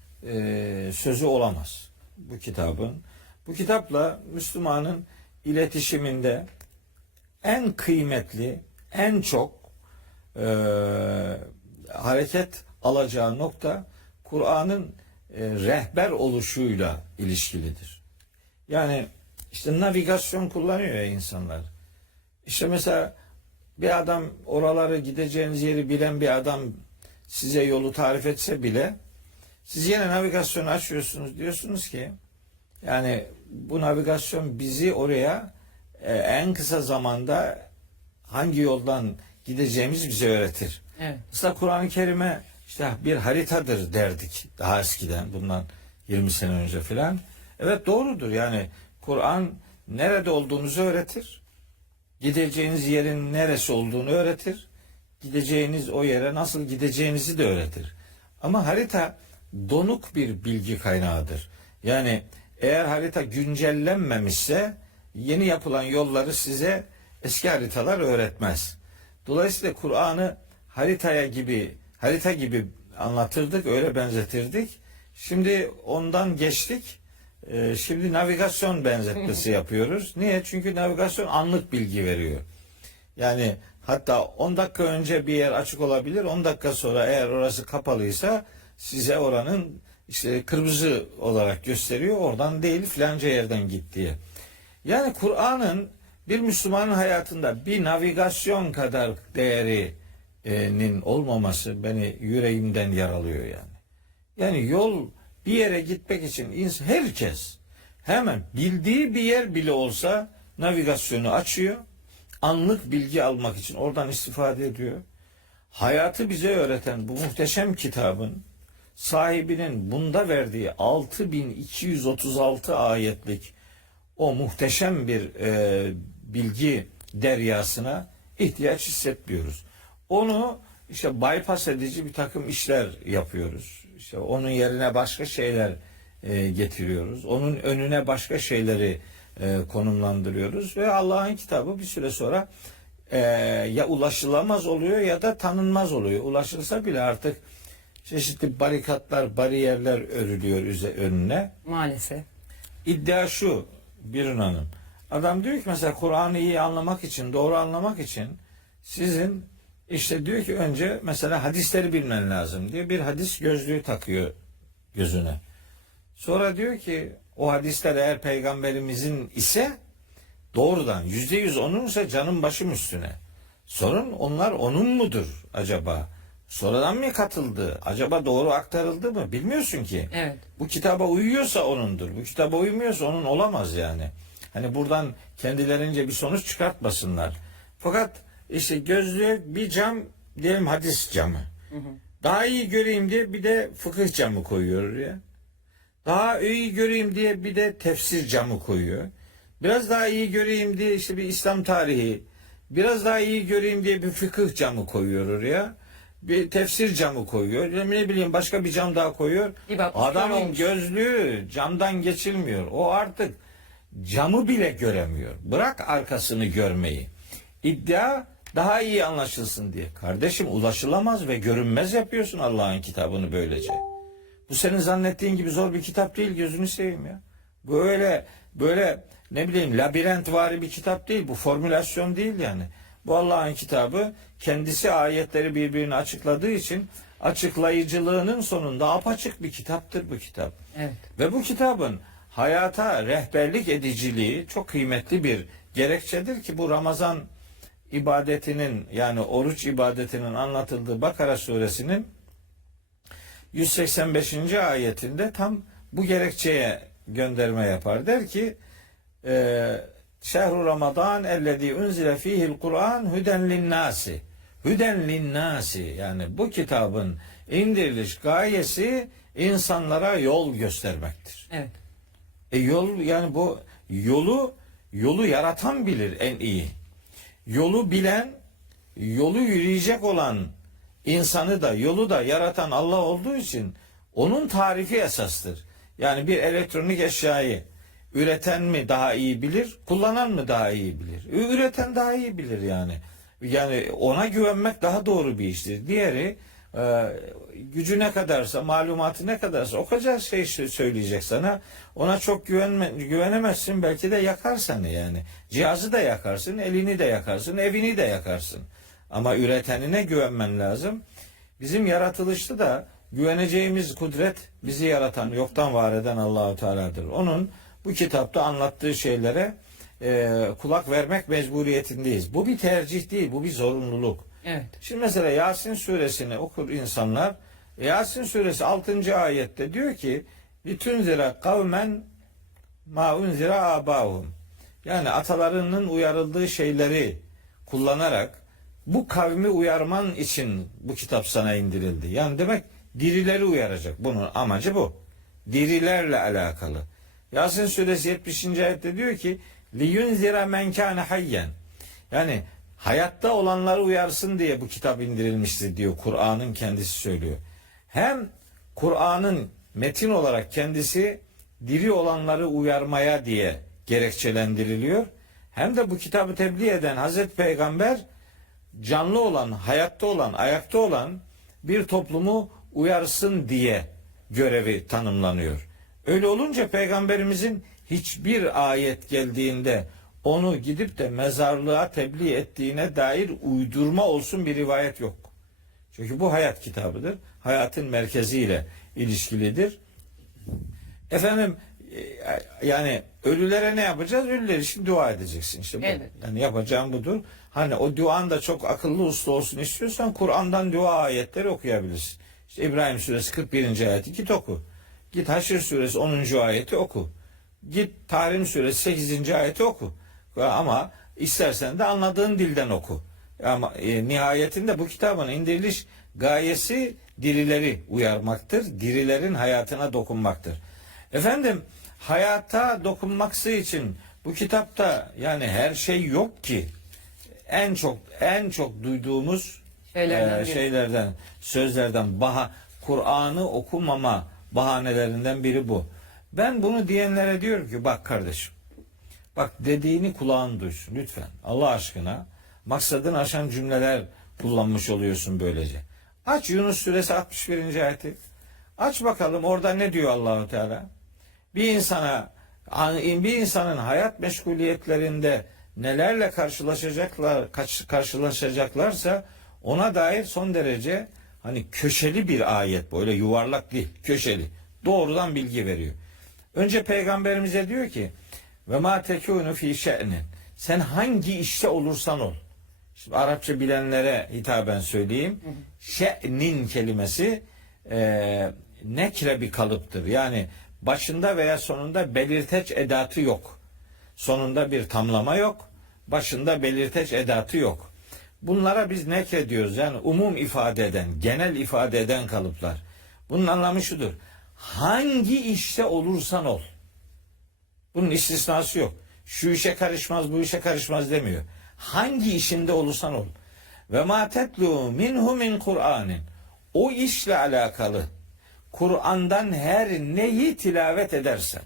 sözü olamaz bu kitabın. Bu kitapla Müslümanın iletişiminde en kıymetli, en çok hareket alacağı nokta Kur'an'ın rehber oluşuyla ilişkilidir. Yani işte navigasyon kullanıyor ya insanlar. İşte mesela bir adam, oraları, gideceğiniz yeri bilen bir adam size yolu tarif etse bile siz yine navigasyonu açıyorsunuz, diyorsunuz ki yani bu navigasyon bizi oraya en kısa zamanda hangi yoldan gideceğimiz bize öğretir. Evet. Mesela Kur'an-ı Kerim'e işte bir haritadır derdik daha eskiden, bundan 20 sene önce filan. Evet, doğrudur. Yani Kur'an nerede olduğunuzu öğretir. Gideceğiniz yerin neresi olduğunu öğretir. Gideceğiniz o yere nasıl gideceğinizi de öğretir. Ama harita donuk bir bilgi kaynağıdır. Yani eğer harita güncellenmemişse yeni yapılan yolları size eski haritalar öğretmez. Dolayısıyla Kur'an'ı harita gibi anlatırdık, öyle benzetirdik. Şimdi ondan geçtik. Şimdi navigasyon benzetmesi yapıyoruz. Niye? Çünkü navigasyon anlık bilgi veriyor. Yani hatta 10 dakika önce bir yer açık olabilir. 10 dakika sonra eğer orası kapalıysa size oranın işte kırmızı olarak gösteriyor. Oradan değil filanca yerden git diye. Yani Kur'an'ın bir Müslümanın hayatında bir navigasyon kadar değerinin olmaması beni yüreğimden yaralıyor yani. Yani yol, bir yere gitmek için herkes hemen bildiği bir yer bile olsa navigasyonu açıyor. Anlık bilgi almak için oradan istifade ediyor. Hayatı bize öğreten bu muhteşem kitabın sahibinin bunda verdiği 6236 ayetlik o muhteşem bir bilgi deryasına ihtiyaç hissetmiyoruz. Onu işte bypass edici bir takım işler yapıyoruz. İşte onun yerine başka şeyler getiriyoruz. Onun önüne başka şeyleri konumlandırıyoruz ve Allah'ın kitabı bir süre sonra ya ulaşılamaz oluyor ya da tanınmaz oluyor. Ulaşılsa bile artık çeşitli barikatlar, bariyerler örülüyor önüne. Maalesef. İddia şu Birun Hanım. Adam diyor ki mesela Kur'an'ı iyi anlamak için, doğru anlamak için sizin işte diyor ki önce mesela hadisleri bilmen lazım diye bir hadis gözlüğü takıyor gözüne. Sonra diyor ki o hadisler eğer peygamberimizin ise doğrudan %100 onunsa canım başım üstüne. Sorun onlar onun mudur acaba? Sonradan mı katıldı? Acaba doğru aktarıldı mı? Bilmiyorsun ki. Evet. Bu kitaba uyuyorsa onundur. Bu kitaba uymuyorsa onun olamaz yani. Hani buradan kendilerince bir sonuç çıkartmasınlar. Fakat işte gözlüğe bir cam, diyelim hadis camı. Daha iyi göreyim diye bir de fıkıh camı koyuyor oraya. Daha iyi göreyim diye bir de tefsir camı koyuyor. Biraz daha iyi göreyim diye işte bir İslam tarihi. Biraz daha iyi göreyim diye bir fıkıh camı koyuyor oraya. Bir tefsir camı koyuyor. Ne bileyim başka bir cam daha koyuyor. Adamın gözlüğü camdan geçilmiyor. O artık camı bile göremiyor. Bırak arkasını görmeyi. İddia daha iyi anlaşılsın diye. Kardeşim ulaşılamaz ve görünmez yapıyorsun Allah'ın kitabını böylece. Bu senin zannettiğin gibi zor bir kitap değil, gözünü seveyim ya. Böyle ne bileyim labirentvari bir kitap değil. Bu formülasyon değil yani. Bu Allah'ın kitabı, kendisi ayetleri birbirini açıkladığı için açıklayıcılığının sonunda apaçık bir kitaptır bu kitap. Evet. Ve bu kitabın hayata rehberlik ediciliği çok kıymetli bir gerekçedir ki bu Ramazan ibadetinin, yani oruç ibadetinin anlatıldığı Bakara suresinin 185. ayetinde tam bu gerekçeye gönderme yapar. Der ki Şehru Ramazan ellezî unzile fîhil Kur'an huden linnâsi. Hüden linnâsi, yani bu kitabın indiriliş gayesi insanlara yol göstermektir. Evet. Yol, yani bu yolu yaratan bilir en iyi. Yolu bilen, yolu yürüyecek olan insanı da yolu da yaratan Allah olduğu için onun tarifi esastır. Yani bir elektronik eşyayı üreten mi daha iyi bilir, kullanan mı daha iyi bilir? Üreten daha iyi bilir yani. Yani ona güvenmek daha doğru bir iştir. Diğeri gücü ne kadarsa, malumatı ne kadarsa o kadar şey söyleyecek sana. Ona çok güvenemezsin. Belki de yakar seni yani. Cihazı da yakarsın, elini de yakarsın, evini de yakarsın. Ama üretenine güvenmen lazım. Bizim yaratılışta da güveneceğimiz kudret bizi yaratan, yoktan var eden Allahu Teala'dır. Onun bu kitapta anlattığı şeylere kulak vermek mecburiyetindeyiz. Bu bir tercih değil, bu bir zorunluluk. Evet. Şimdi mesela Yasin suresini okur insanlar. Yasin suresi 6. ayette diyor ki "Litunzira kavmen ma unzira abahum." Yani atalarının uyarıldığı şeyleri kullanarak bu kavmi uyarman için bu kitap sana indirildi. Yani demek dirileri uyaracak. Bunun amacı bu. Dirilerle alakalı. Yasin suresi 70. ayette diyor ki "Liyunzira men kâne hayyen." Yani hayatta olanları uyarsın diye bu kitap indirilmiştir diyor. Kur'an'ın kendisi söylüyor. Hem Kur'an'ın metin olarak kendisi diri olanları uyarmaya diye gerekçelendiriliyor. Hem de bu kitabı tebliğ eden Hazreti Peygamber canlı olan, hayatta olan, ayakta olan bir toplumu uyarsın diye görevi tanımlanıyor. Öyle olunca Peygamberimizin hiçbir ayet geldiğinde onu gidip de mezarlığa tebliğ ettiğine dair uydurma olsun bir rivayet yok. Çünkü bu hayat kitabıdır. Hayatın merkeziyle ilişkilidir. Efendim yani ölülere ne yapacağız? Ölüler için dua edeceksin. İşte bu. Evet. Yani yapacağım budur. Hani o duan da çok akıllı uslu olsun istiyorsan Kur'an'dan dua ayetleri okuyabilirsin. İşte İbrahim suresi 41. ayeti git oku. Git Haşr suresi 10. ayeti oku. Git Tahrim suresi 8. ayeti oku. Ama istersen de anladığın dilden oku. Ama nihayetinde bu kitabın indiriliş gayesi dirileri uyarmaktır. Dirilerin hayatına dokunmaktır. Efendim hayata dokunmaksı için bu kitapta yani her şey yok ki. En çok duyduğumuz şeylerden, sözlerden Kur'an'ı okumama bahanelerinden biri bu. Ben bunu diyenlere diyorum ki bak kardeşim, bak dediğini kulağın duysun lütfen. Allah aşkına maksadını aşan cümleler kullanmış oluyorsun böylece. Aç Yunus suresi 61. ayeti. Aç bakalım orada ne diyor Allahu Teala? Bir insanın hayat meşguliyetlerinde nelerle karşılaşacaklarsa ona dair son derece hani köşeli bir ayet, böyle yuvarlak değil, köşeli. Doğrudan bilgi veriyor. Önce peygamberimize diyor ki ve ma tekunu fi şe'nin. Sen hangi işte olursan ol. Şimdi Arapça bilenlere hitaben söyleyeyim. Şe'nin kelimesi nekre bir kalıptır. Yani başında veya sonunda belirteç edatı yok. Sonunda bir tamlama yok. Başında belirteç edatı yok. Bunlara biz nekre diyoruz. Yani umum ifade eden, genel ifade eden kalıplar. Bunun anlamı şudur. Hangi işte olursan ol. Bunun istisnası yok. Şu işe karışmaz, bu işe karışmaz demiyor. Hangi işinde olursan ol. Ve ma tetlu minhu min Kur'anin. O işle alakalı Kur'an'dan her neyi tilavet edersen.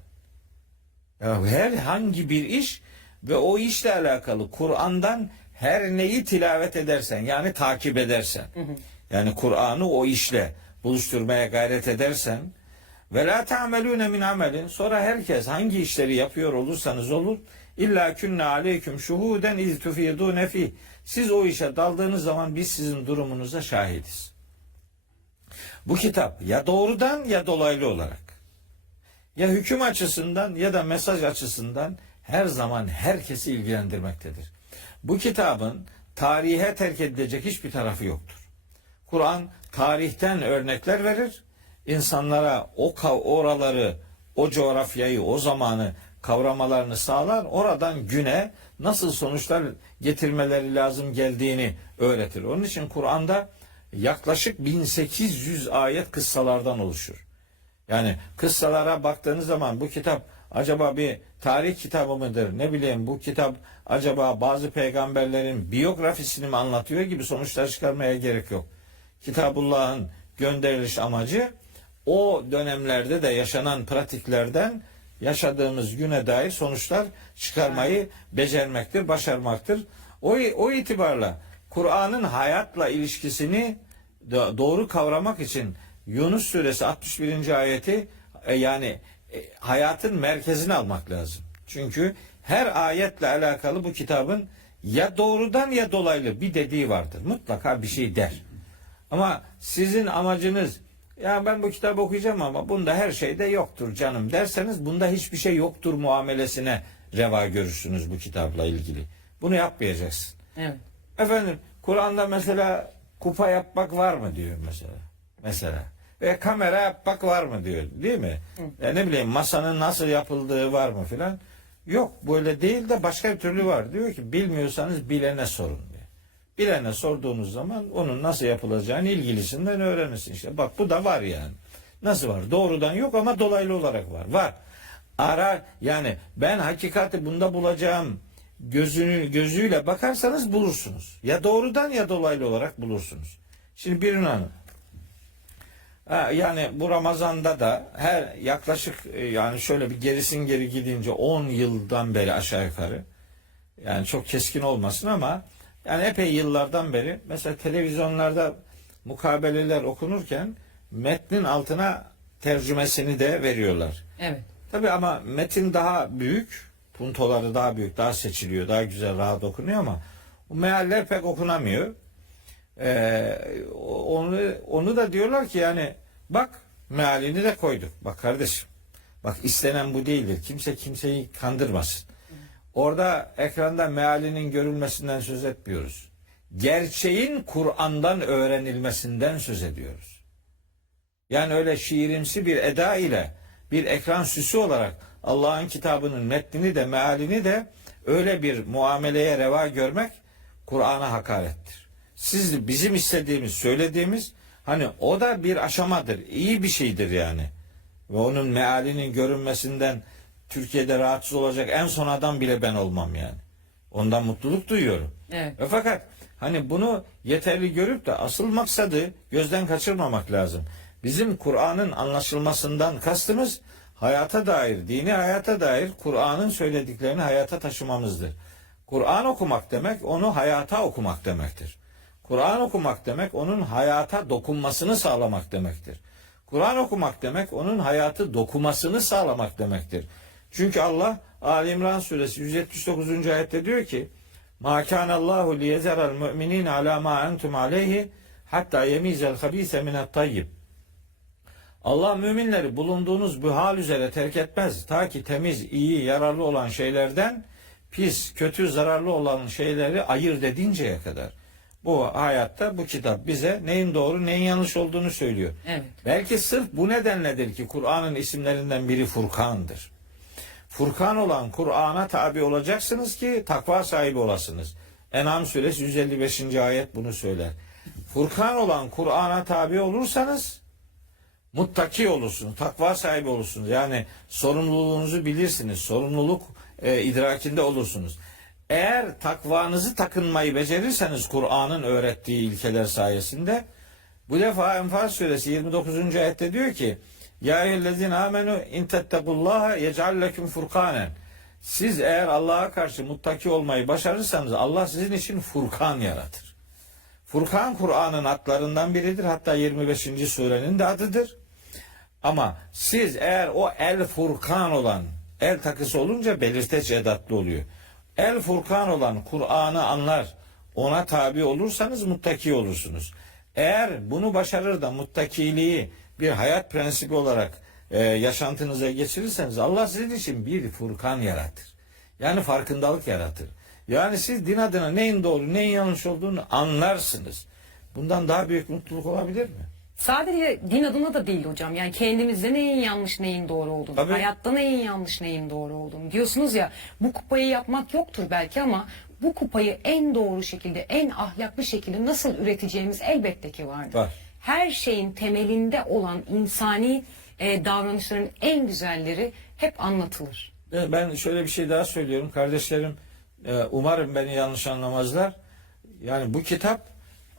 Ya herhangi bir iş ve o işle alakalı Kur'an'dan her neyi tilavet edersen, yani takip edersen. Yani Kur'an'ı o işle buluşturmaya gayret edersen ve la ta'melune min amelin, sonra herkes hangi işleri yapıyor olursanız olur, illa künne aleyküm şuhuden iz tufidune fi. Siz o işe daldığınız zaman biz sizin durumunuza şahidiz. Bu kitap ya doğrudan ya dolaylı olarak, ya hüküm açısından ya da mesaj açısından her zaman herkesi ilgilendirmektedir. Bu kitabın tarihe terk edilecek hiçbir tarafı yoktur. Kur'an tarihten örnekler verir. İnsanlara oraları, o coğrafyayı, o zamanı kavramalarını sağlar. Oradan güne nasıl sonuçlar getirmeleri lazım geldiğini öğretir. Onun için Kur'an'da yaklaşık 1800 ayet kıssalardan oluşur. Yani kıssalara baktığınız zaman bu kitap acaba bir tarih kitabı mıdır? Ne bileyim, bu kitap acaba bazı peygamberlerin biyografisini mi anlatıyor gibi sonuçlar çıkarmaya gerek yok. Kitabullah'ın gönderiliş amacı o dönemlerde de yaşanan pratiklerden yaşadığımız güne dair sonuçlar çıkarmayı becermektir, başarmaktır. O itibarla Kur'an'ın hayatla ilişkisini doğru kavramak için Yunus suresi 61. ayeti hayatın merkezine almak lazım. Çünkü her ayetle alakalı bu kitabın ya doğrudan ya dolaylı bir dediği vardır. Mutlaka bir şey der. Ama sizin amacınız ya ben bu kitabı okuyacağım ama bunda her şey de yoktur canım derseniz bunda hiçbir şey yoktur muamelesine reva görürsünüz bu kitapla ilgili. Bunu yapmayacaksın. Evet. Efendim Kur'an'da mesela kupa yapmak var mı diyor mesela. Ve kamera yapmak var mı diyor değil mi? Ne bileyim masanın nasıl yapıldığı var mı filan. Yok böyle değil de başka bir türlü var. Diyor ki bilmiyorsanız bilene sorun diyor. Bilene sorduğunuz zaman onun nasıl yapılacağını ilgilisinden öğrenirsin işte. Bak bu da var yani. Nasıl var? Doğrudan yok ama dolaylı olarak var. Var. Yani ben hakikati bunda bulacağım gözüyle bakarsanız bulursunuz. Ya doğrudan ya dolaylı olarak bulursunuz. Şimdi bir Hanım. Yani bu Ramazan'da da her yaklaşık yani şöyle bir gerisin geri gidince 10 yıldan beri aşağı yukarı yani çok keskin olmasın ama yani epey yıllardan beri mesela televizyonlarda mukabeleler okunurken metnin altına tercümesini de veriyorlar. Evet. Tabii ama metin daha büyük, puntoları daha büyük, daha seçiliyor, daha güzel, rahat okunuyor ama o mealler pek okunamıyor. Onu da diyorlar ki yani bak mealini de koyduk. Bak kardeşim. Bak istenen bu değildir. Kimse kimseyi kandırmasın. Orada ekranda mealinin görülmesinden söz etmiyoruz. Gerçeğin Kur'an'dan öğrenilmesinden söz ediyoruz. Yani öyle şiirimsi bir eda ile bir ekran süsü olarak Allah'ın kitabının metnini de mealini de öyle bir muameleye reva görmek Kur'an'a hakarettir. Siz bizim istediğimiz, söylediğimiz hani o da bir aşamadır. İyi bir şeydir yani. Ve onun mealinin görünmesinden Türkiye'de rahatsız olacak en son adam bile ben olmam yani. Ondan mutluluk duyuyorum. Evet. Fakat hani bunu yeterli görüp de asıl maksadı gözden kaçırmamak lazım. Bizim Kur'an'ın anlaşılmasından kastımız hayata dair, dini hayata dair Kur'an'ın söylediklerini hayata taşımamızdır. Kur'an okumak demek onu hayata okumak demektir. Kur'an okumak demek onun hayata dokunmasını sağlamak demektir. Kur'an okumak demek onun hayatı dokumasını sağlamak demektir. Çünkü Allah Ali İmran suresi 179. ayette diyor ki: "Ma kanallahu liyezeral mu'minin ala ma entum aleyhi hatta yemizel habise minat tayyib." Allah müminleri bulunduğunuz bu hal üzere terk etmez. Ta ki temiz, iyi, yararlı olan şeylerden pis, kötü, zararlı olan şeyleri ayırt edinceye kadar. Bu hayatta bu kitap bize neyin doğru, neyin yanlış olduğunu söylüyor. Evet. Belki sırf bu nedenledir ki Kur'an'ın isimlerinden biri Furkan'dır. Furkan olan Kur'an'a tabi olacaksınız ki takva sahibi olasınız. En'am suresi 155. ayet bunu söyler. Furkan olan Kur'an'a tabi olursanız muttaki olursunuz, takva sahibi olursunuz. Yani sorumluluğunuzu bilirsiniz, sorumluluk idrakinde olursunuz. Eğer takvanızı takınmayı becerirseniz Kur'an'ın öğrettiği ilkeler sayesinde bu defa Enfal suresi 29. ayette diyor ki: "Ya eyyühellezine amenu in tettekullaha yec'al leküm furkanen." Siz eğer Allah'a karşı muttaki olmayı başarırsanız Allah sizin için Furkan yaratır. Furkan Kur'an'ın adlarından biridir. Hatta 25. surenin de adıdır. Ama siz eğer o El Furkan olan, el takısı olunca belirteç edatlı oluyor. El Furkan olan Kur'an'ı anlar, ona tabi olursanız muttaki olursunuz. Eğer bunu başarır da muttakiliği bir hayat prensibi olarak yaşantınıza geçirirseniz Allah sizin için bir Furkan yaratır. Yani farkındalık yaratır. Yani siz din adına neyin doğru, neyin yanlış olduğunu anlarsınız. Bundan daha büyük mutluluk olabilir mi? Sadece din adına da değil hocam. Yani kendimizde neyin yanlış neyin doğru olduğunu, Tabii. hayatta neyin yanlış neyin doğru olduğunu diyorsunuz ya, bu kupayı yapmak yoktur belki ama bu kupayı en doğru şekilde, en ahlaklı şekilde nasıl üreteceğimiz elbette ki vardır. Var. Her şeyin temelinde olan insani davranışların en güzelleri hep anlatılır. Ben şöyle bir şey daha söylüyorum kardeşlerim. Umarım beni yanlış anlamazlar. Yani bu kitap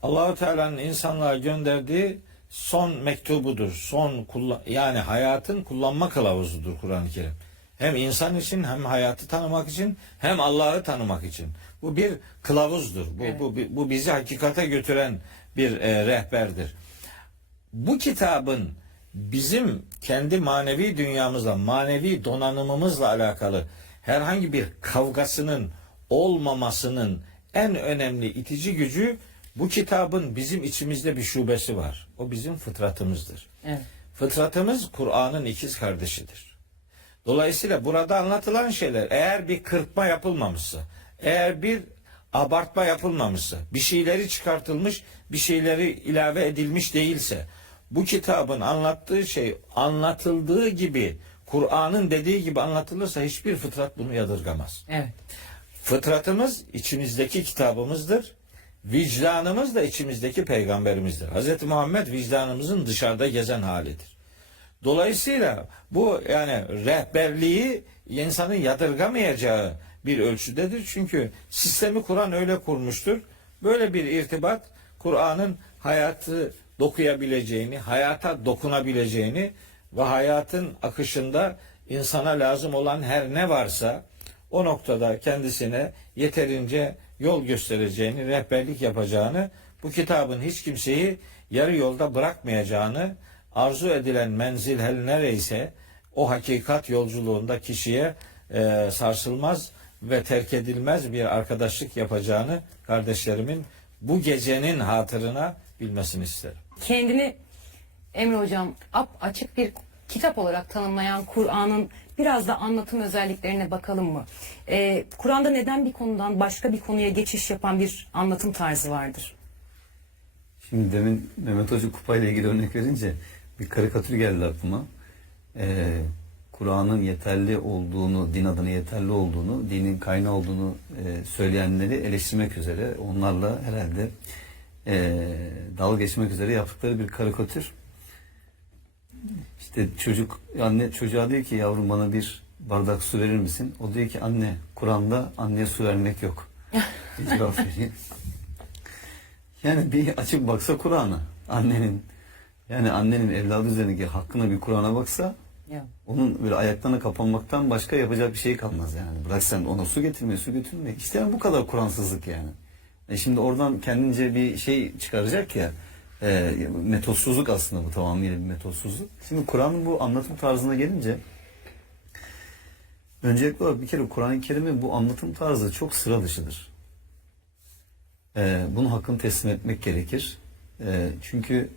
Allah-u Teala'nın insanlığa gönderdiği son mektubudur. Yani hayatın kullanma kılavuzudur Kur'an-ı Kerim. Hem insan için, hem hayatı tanımak için, hem Allah'ı tanımak için. Bu bir kılavuzdur. Bu bizi hakikate götüren bir rehberdir. Bu kitabın bizim kendi manevi dünyamızla, manevi donanımımızla alakalı herhangi bir kavgasının olmamasının en önemli itici gücü, bu kitabın bizim içimizde bir şubesi var. O bizim fıtratımızdır. Evet. Fıtratımız Kur'an'ın ikiz kardeşidir. Dolayısıyla burada anlatılan şeyler, eğer bir kırpma yapılmamışsa, eğer bir abartma yapılmamışsa, bir şeyleri çıkartılmış, bir şeyleri ilave edilmiş değilse, bu kitabın anlattığı şey anlatıldığı gibi, Kur'an'ın dediği gibi anlatılırsa hiçbir fıtrat bunu yadırgamaz. Evet. Fıtratımız içimizdeki kitabımızdır. Vicdanımız da içimizdeki peygamberimizdir. Hz. Muhammed vicdanımızın dışarıda gezen halidir. Dolayısıyla bu yani rehberliği insanın yadırgamayacağı bir ölçüdedir. Çünkü sistemi Kur'an öyle kurmuştur. Böyle bir irtibat Kur'an'ın hayatı dokuyabileceğini, hayata dokunabileceğini ve hayatın akışında insana lazım olan her ne varsa o noktada kendisine yeterince yol göstereceğini, rehberlik yapacağını, bu kitabın hiç kimseyi yarı yolda bırakmayacağını, arzu edilen menzil her nereyse o hakikat yolculuğunda kişiye sarsılmaz ve terk edilmez bir arkadaşlık yapacağını kardeşlerimin bu gecenin hatırına bilmesini isterim. Kendini Emre Hocam açık bir kitap olarak tanımlayan Kur'an'ın biraz da anlatım özelliklerine bakalım mı? Kur'an'da neden bir konudan başka bir konuya geçiş yapan bir anlatım tarzı vardır? Şimdi demin Mehmet Hoca kupayla ilgili örnek verince bir karikatür geldi aklıma. Kur'an'ın yeterli olduğunu, din adına yeterli olduğunu, dinin kaynağı olduğunu söyleyenleri eleştirmek üzere, onlarla herhalde dalga geçmek üzere yaptıkları bir karikatür. İşte anne çocuğa diyor ki, yavrum bana bir bardak su verir misin? O diyor ki, anne Kur'an'da anneye su vermek yok. Bir cevap veriyor. Yani bir açıp baksa Kur'an'a, annenin evladı üzerindeki hakkına bir Kur'an'a baksa, onun böyle ayaklarına kapanmaktan başka yapacak bir şey kalmaz yani. Bırak sen ona su getirme. İşte yani bu kadar Kur'ansızlık yani. Şimdi oradan kendince bir şey çıkaracak ya, metodsuzluk aslında bu, tamamıyla bir metodsuzluk. Şimdi Kur'an'ın bu anlatım tarzına gelince, öncelikle olarak bir kere Kur'an-ı Kerim'in bu anlatım tarzı çok sıra dışıdır. Bunun hakkını teslim etmek gerekir. Çünkü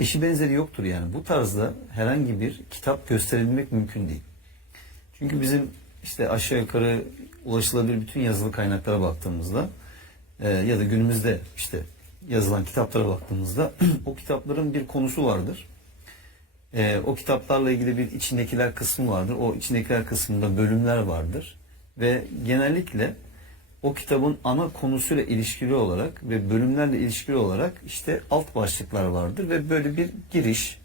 eşi benzeri yoktur yani. Bu tarzda herhangi bir kitap gösterilmek mümkün değil. Çünkü bizim işte aşağı yukarı ulaşılabilir bütün yazılı kaynaklara baktığımızda ya da günümüzde işte yazılan kitaplara baktığımızda o kitapların bir konusu vardır. O kitaplarla ilgili bir içindekiler kısmı vardır. O içindekiler kısmında bölümler vardır. Ve genellikle o kitabın ana konusuyla ilişkili olarak ve bölümlerle ilişkili olarak işte alt başlıklar vardır ve böyle bir giriş,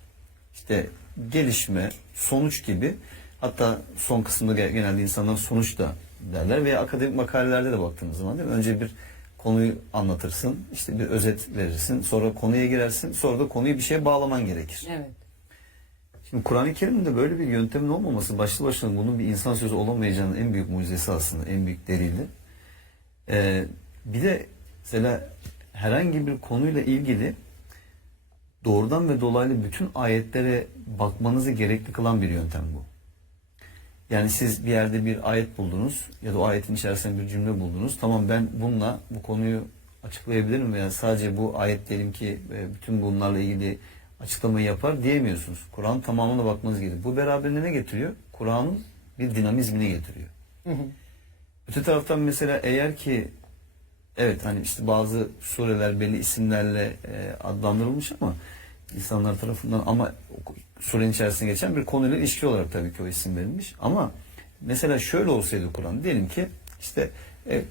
işte gelişme, sonuç gibi, hatta son kısımda genelde insanlar sonuç da derler veya akademik makalelerde de baktığımız zaman değil mi? Önce bir konuyu anlatırsın, işte bir özet verirsin, sonra konuya girersin, sonra da konuyu bir şeye bağlaman gerekir. Evet. Şimdi Kur'an-ı Kerim'de böyle bir yöntemin olmaması başlı başına bunun bir insan sözü olamayacağının en büyük mucizesi aslında, en büyük delili. Bir de mesela herhangi bir konuyla ilgili doğrudan ve dolaylı bütün ayetlere bakmanızı gerekli kılan bir yöntem bu. Yani siz bir yerde bir ayet buldunuz ya da o ayetin içerisinde bir cümle buldunuz. Tamam, ben bununla bu konuyu açıklayabilirim veya sadece bu ayet diyelim ki bütün bunlarla ilgili açıklamayı yapar diyemiyorsunuz. Kur'an tamamına bakmanız gerekiyor. Bu beraberinde ne getiriyor? Kur'an'ın bir dinamizmini getiriyor. Hı hı. Öte taraftan mesela eğer ki evet hani işte bazı sureler belli isimlerle adlandırılmış ama insanlar tarafından, ama surenin içerisinde geçen bir konuyla ilişkili olarak tabii ki o isim verilmiş. Ama mesela şöyle olsaydı Kur'an, diyelim ki işte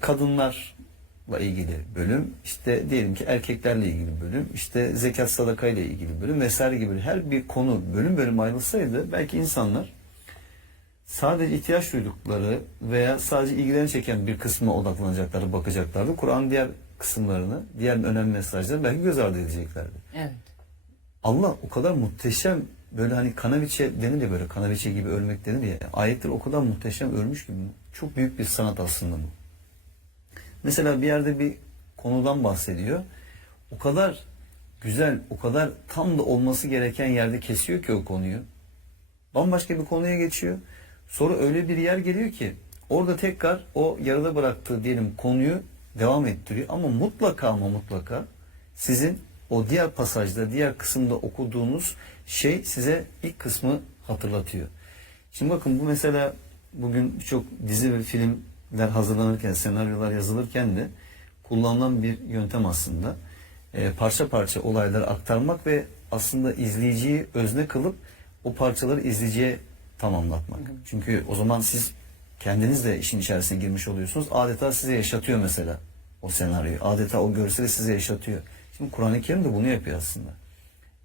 kadınlarla ilgili bölüm, işte diyelim ki erkeklerle ilgili bölüm, işte zekat sadaka ile ilgili bölüm vesaire gibi her bir konu bölüm bölüm ayrılsaydı belki insanlar sadece ihtiyaç duydukları veya sadece ilgilerini çeken bir kısmına odaklanacaklardı, bakacaklardı. Kur'an'ın diğer kısımlarını, diğer önemli mesajları belki göz ardı edeceklerdi. Evet. Allah o kadar muhteşem böyle hani kanaviçe denir ya, böyle kanaviçe gibi ölmek denir ya. Ayetler o kadar muhteşem örmüş ki çok büyük bir sanat aslında bu. Mesela bir yerde bir konudan bahsediyor. O kadar güzel, o kadar tam da olması gereken yerde kesiyor ki o konuyu. Bambaşka bir konuya geçiyor. Sonra öyle bir yer geliyor ki orada tekrar o yarıda bıraktığı diyelim konuyu devam ettiriyor. Ama mutlaka sizin o diğer pasajda, diğer kısımda okuduğunuz şey size ilk kısmı hatırlatıyor. Şimdi bakın, bu mesela bugün birçok dizi ve filmler hazırlanırken, senaryolar yazılırken de kullanılan bir yöntem aslında. Parça parça olayları aktarmak ve aslında izleyiciyi özne kılıp o parçaları izleyiciye tamamlatmak. Çünkü o zaman siz kendiniz de işin içerisine girmiş oluyorsunuz. Adeta size yaşatıyor mesela o senaryoyu. Adeta o görseli size yaşatıyor. Şimdi Kur'an-ı Kerim de bunu yapıyor aslında.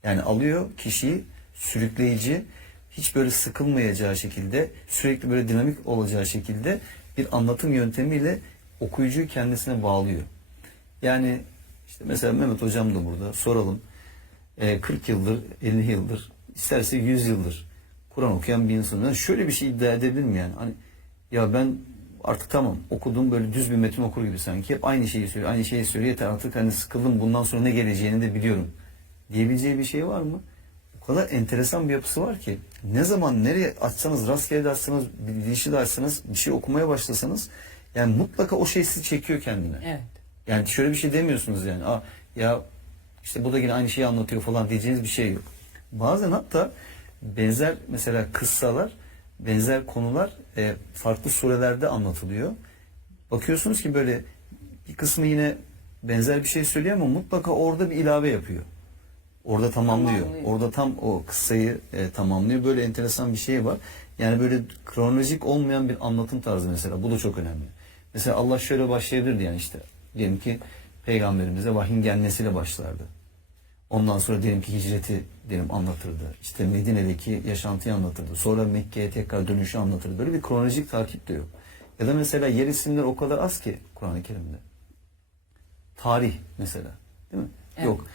Yani alıyor kişiyi, sürükleyici, hiç böyle sıkılmayacağı şekilde, sürekli böyle dinamik olacağı şekilde bir anlatım yöntemiyle okuyucuyu kendisine bağlıyor. Yani işte mesela Mehmet Hocam da burada, soralım. 40 yıldır, 50 yıldır, isterse 100 yıldır Kur'an okuyan bir insan. Yani şöyle bir şey iddia edebilir mi yani? Hani ya ben artık tamam okudum, böyle düz bir metin okur gibi sanki. Hep aynı şeyi söylüyor, aynı şeyi söylüyor. Yeter artık, hani sıkıldım, bundan sonra ne geleceğini de biliyorum diyebileceği bir şey var mı? O kadar enteresan bir yapısı var ki ne zaman nereye açsanız, rastgele de açsanız, bir dişi de açsanız, bir şey okumaya başlasanız yani mutlaka o şey sizi çekiyor kendine. Evet. Yani şöyle bir şey demiyorsunuz yani. Ya işte bu da yine aynı şeyi anlatıyor falan diyeceğiniz bir şey yok. Bazen hatta benzer mesela kıssalar, benzer konular farklı surelerde anlatılıyor. Bakıyorsunuz ki böyle bir kısmı yine benzer bir şey söylüyor ama mutlaka orada bir ilave yapıyor. Orada tamamlıyor. Orada tam o kıssayı tamamlıyor. Böyle enteresan bir şey var. Yani böyle kronolojik olmayan bir anlatım tarzı mesela. Bu da çok önemli. Mesela Allah şöyle başlayabilirdi yani işte. Diyelim ki Peygamberimize vahyin gelmesiyle başlardı. Ondan sonra diyelim ki hicreti anlatırdı. İşte Medine'deki yaşantıyı anlatırdı. Sonra Mekke'ye tekrar dönüşü anlatırdı. Böyle bir kronolojik takip de yok. Ya da mesela yer isimleri o kadar az ki Kur'an-ı Kerim'de. Tarih mesela. Değil mi? Evet. Yok.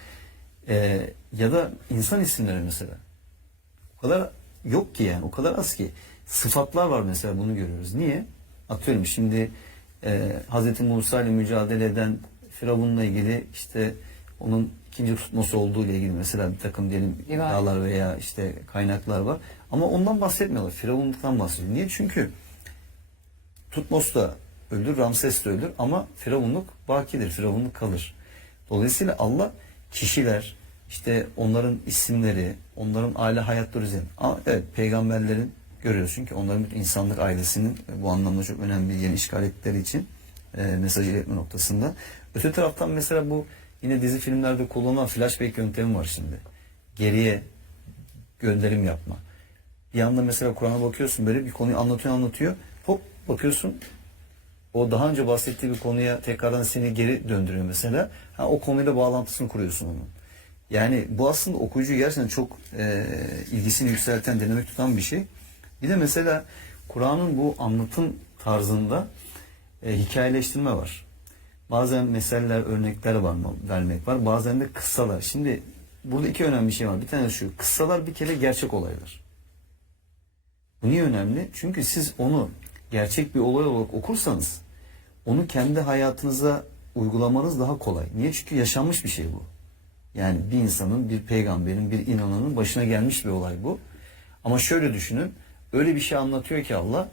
Ya da insan isimleri mesela. O kadar yok ki yani. O kadar az ki. Sıfatlar var mesela, bunu görüyoruz. Niye? Atıyorum şimdi Hz. Musa ile mücadele eden Firavun'la ilgili işte onun ikinci Tutmos olduğu ile ilgili mesela bir takım diyelim iddialar veya işte kaynaklar var. Ama ondan bahsetmiyorlar. Firavun'dan bahsediyor. Niye? Çünkü Tutmos da öldür, Ramses de öldür ama Firavunluk bakidir. Firavunluk kalır. Dolayısıyla Allah kişiler, işte onların isimleri, onların aile hayatları üzerine. Ama evet, peygamberlerin görüyoruz çünkü onların bütün insanlık ailesinin bu anlamda çok önemli bir yeni işgal ettikleri için mesajı iletme noktasında. Öte taraftan mesela bu yine dizi filmlerde kullanılan flashback yöntemi var şimdi. Geriye gönderim yapma. Bir anda mesela Kur'an'a bakıyorsun, böyle bir konuyu anlatıyor. Hop bakıyorsun, o daha önce bahsettiği bir konuya tekrardan seni geri döndürüyor mesela. O konuyla bağlantısını kuruyorsun onun. Yani bu aslında okuyucu gerçekten çok ilgisini yükselten, dinamik tutan bir şey. Bir de mesela Kur'an'ın bu anlatım tarzında hikayeleştirme var. Bazen meseller, örnekler vermek var. Bazen de kıssalar. Şimdi burada iki önemli şey var. Bir tanesi şu. Kıssalar bir kere gerçek olaylar. Bu niye önemli? Çünkü siz onu gerçek bir olay olarak okursanız onu kendi hayatınıza uygulamanız daha kolay. Niye? Çünkü yaşanmış bir şey bu. Yani bir insanın, bir peygamberin, bir inananın başına gelmiş bir olay bu. Ama şöyle düşünün. Öyle bir şey anlatıyor ki Allah.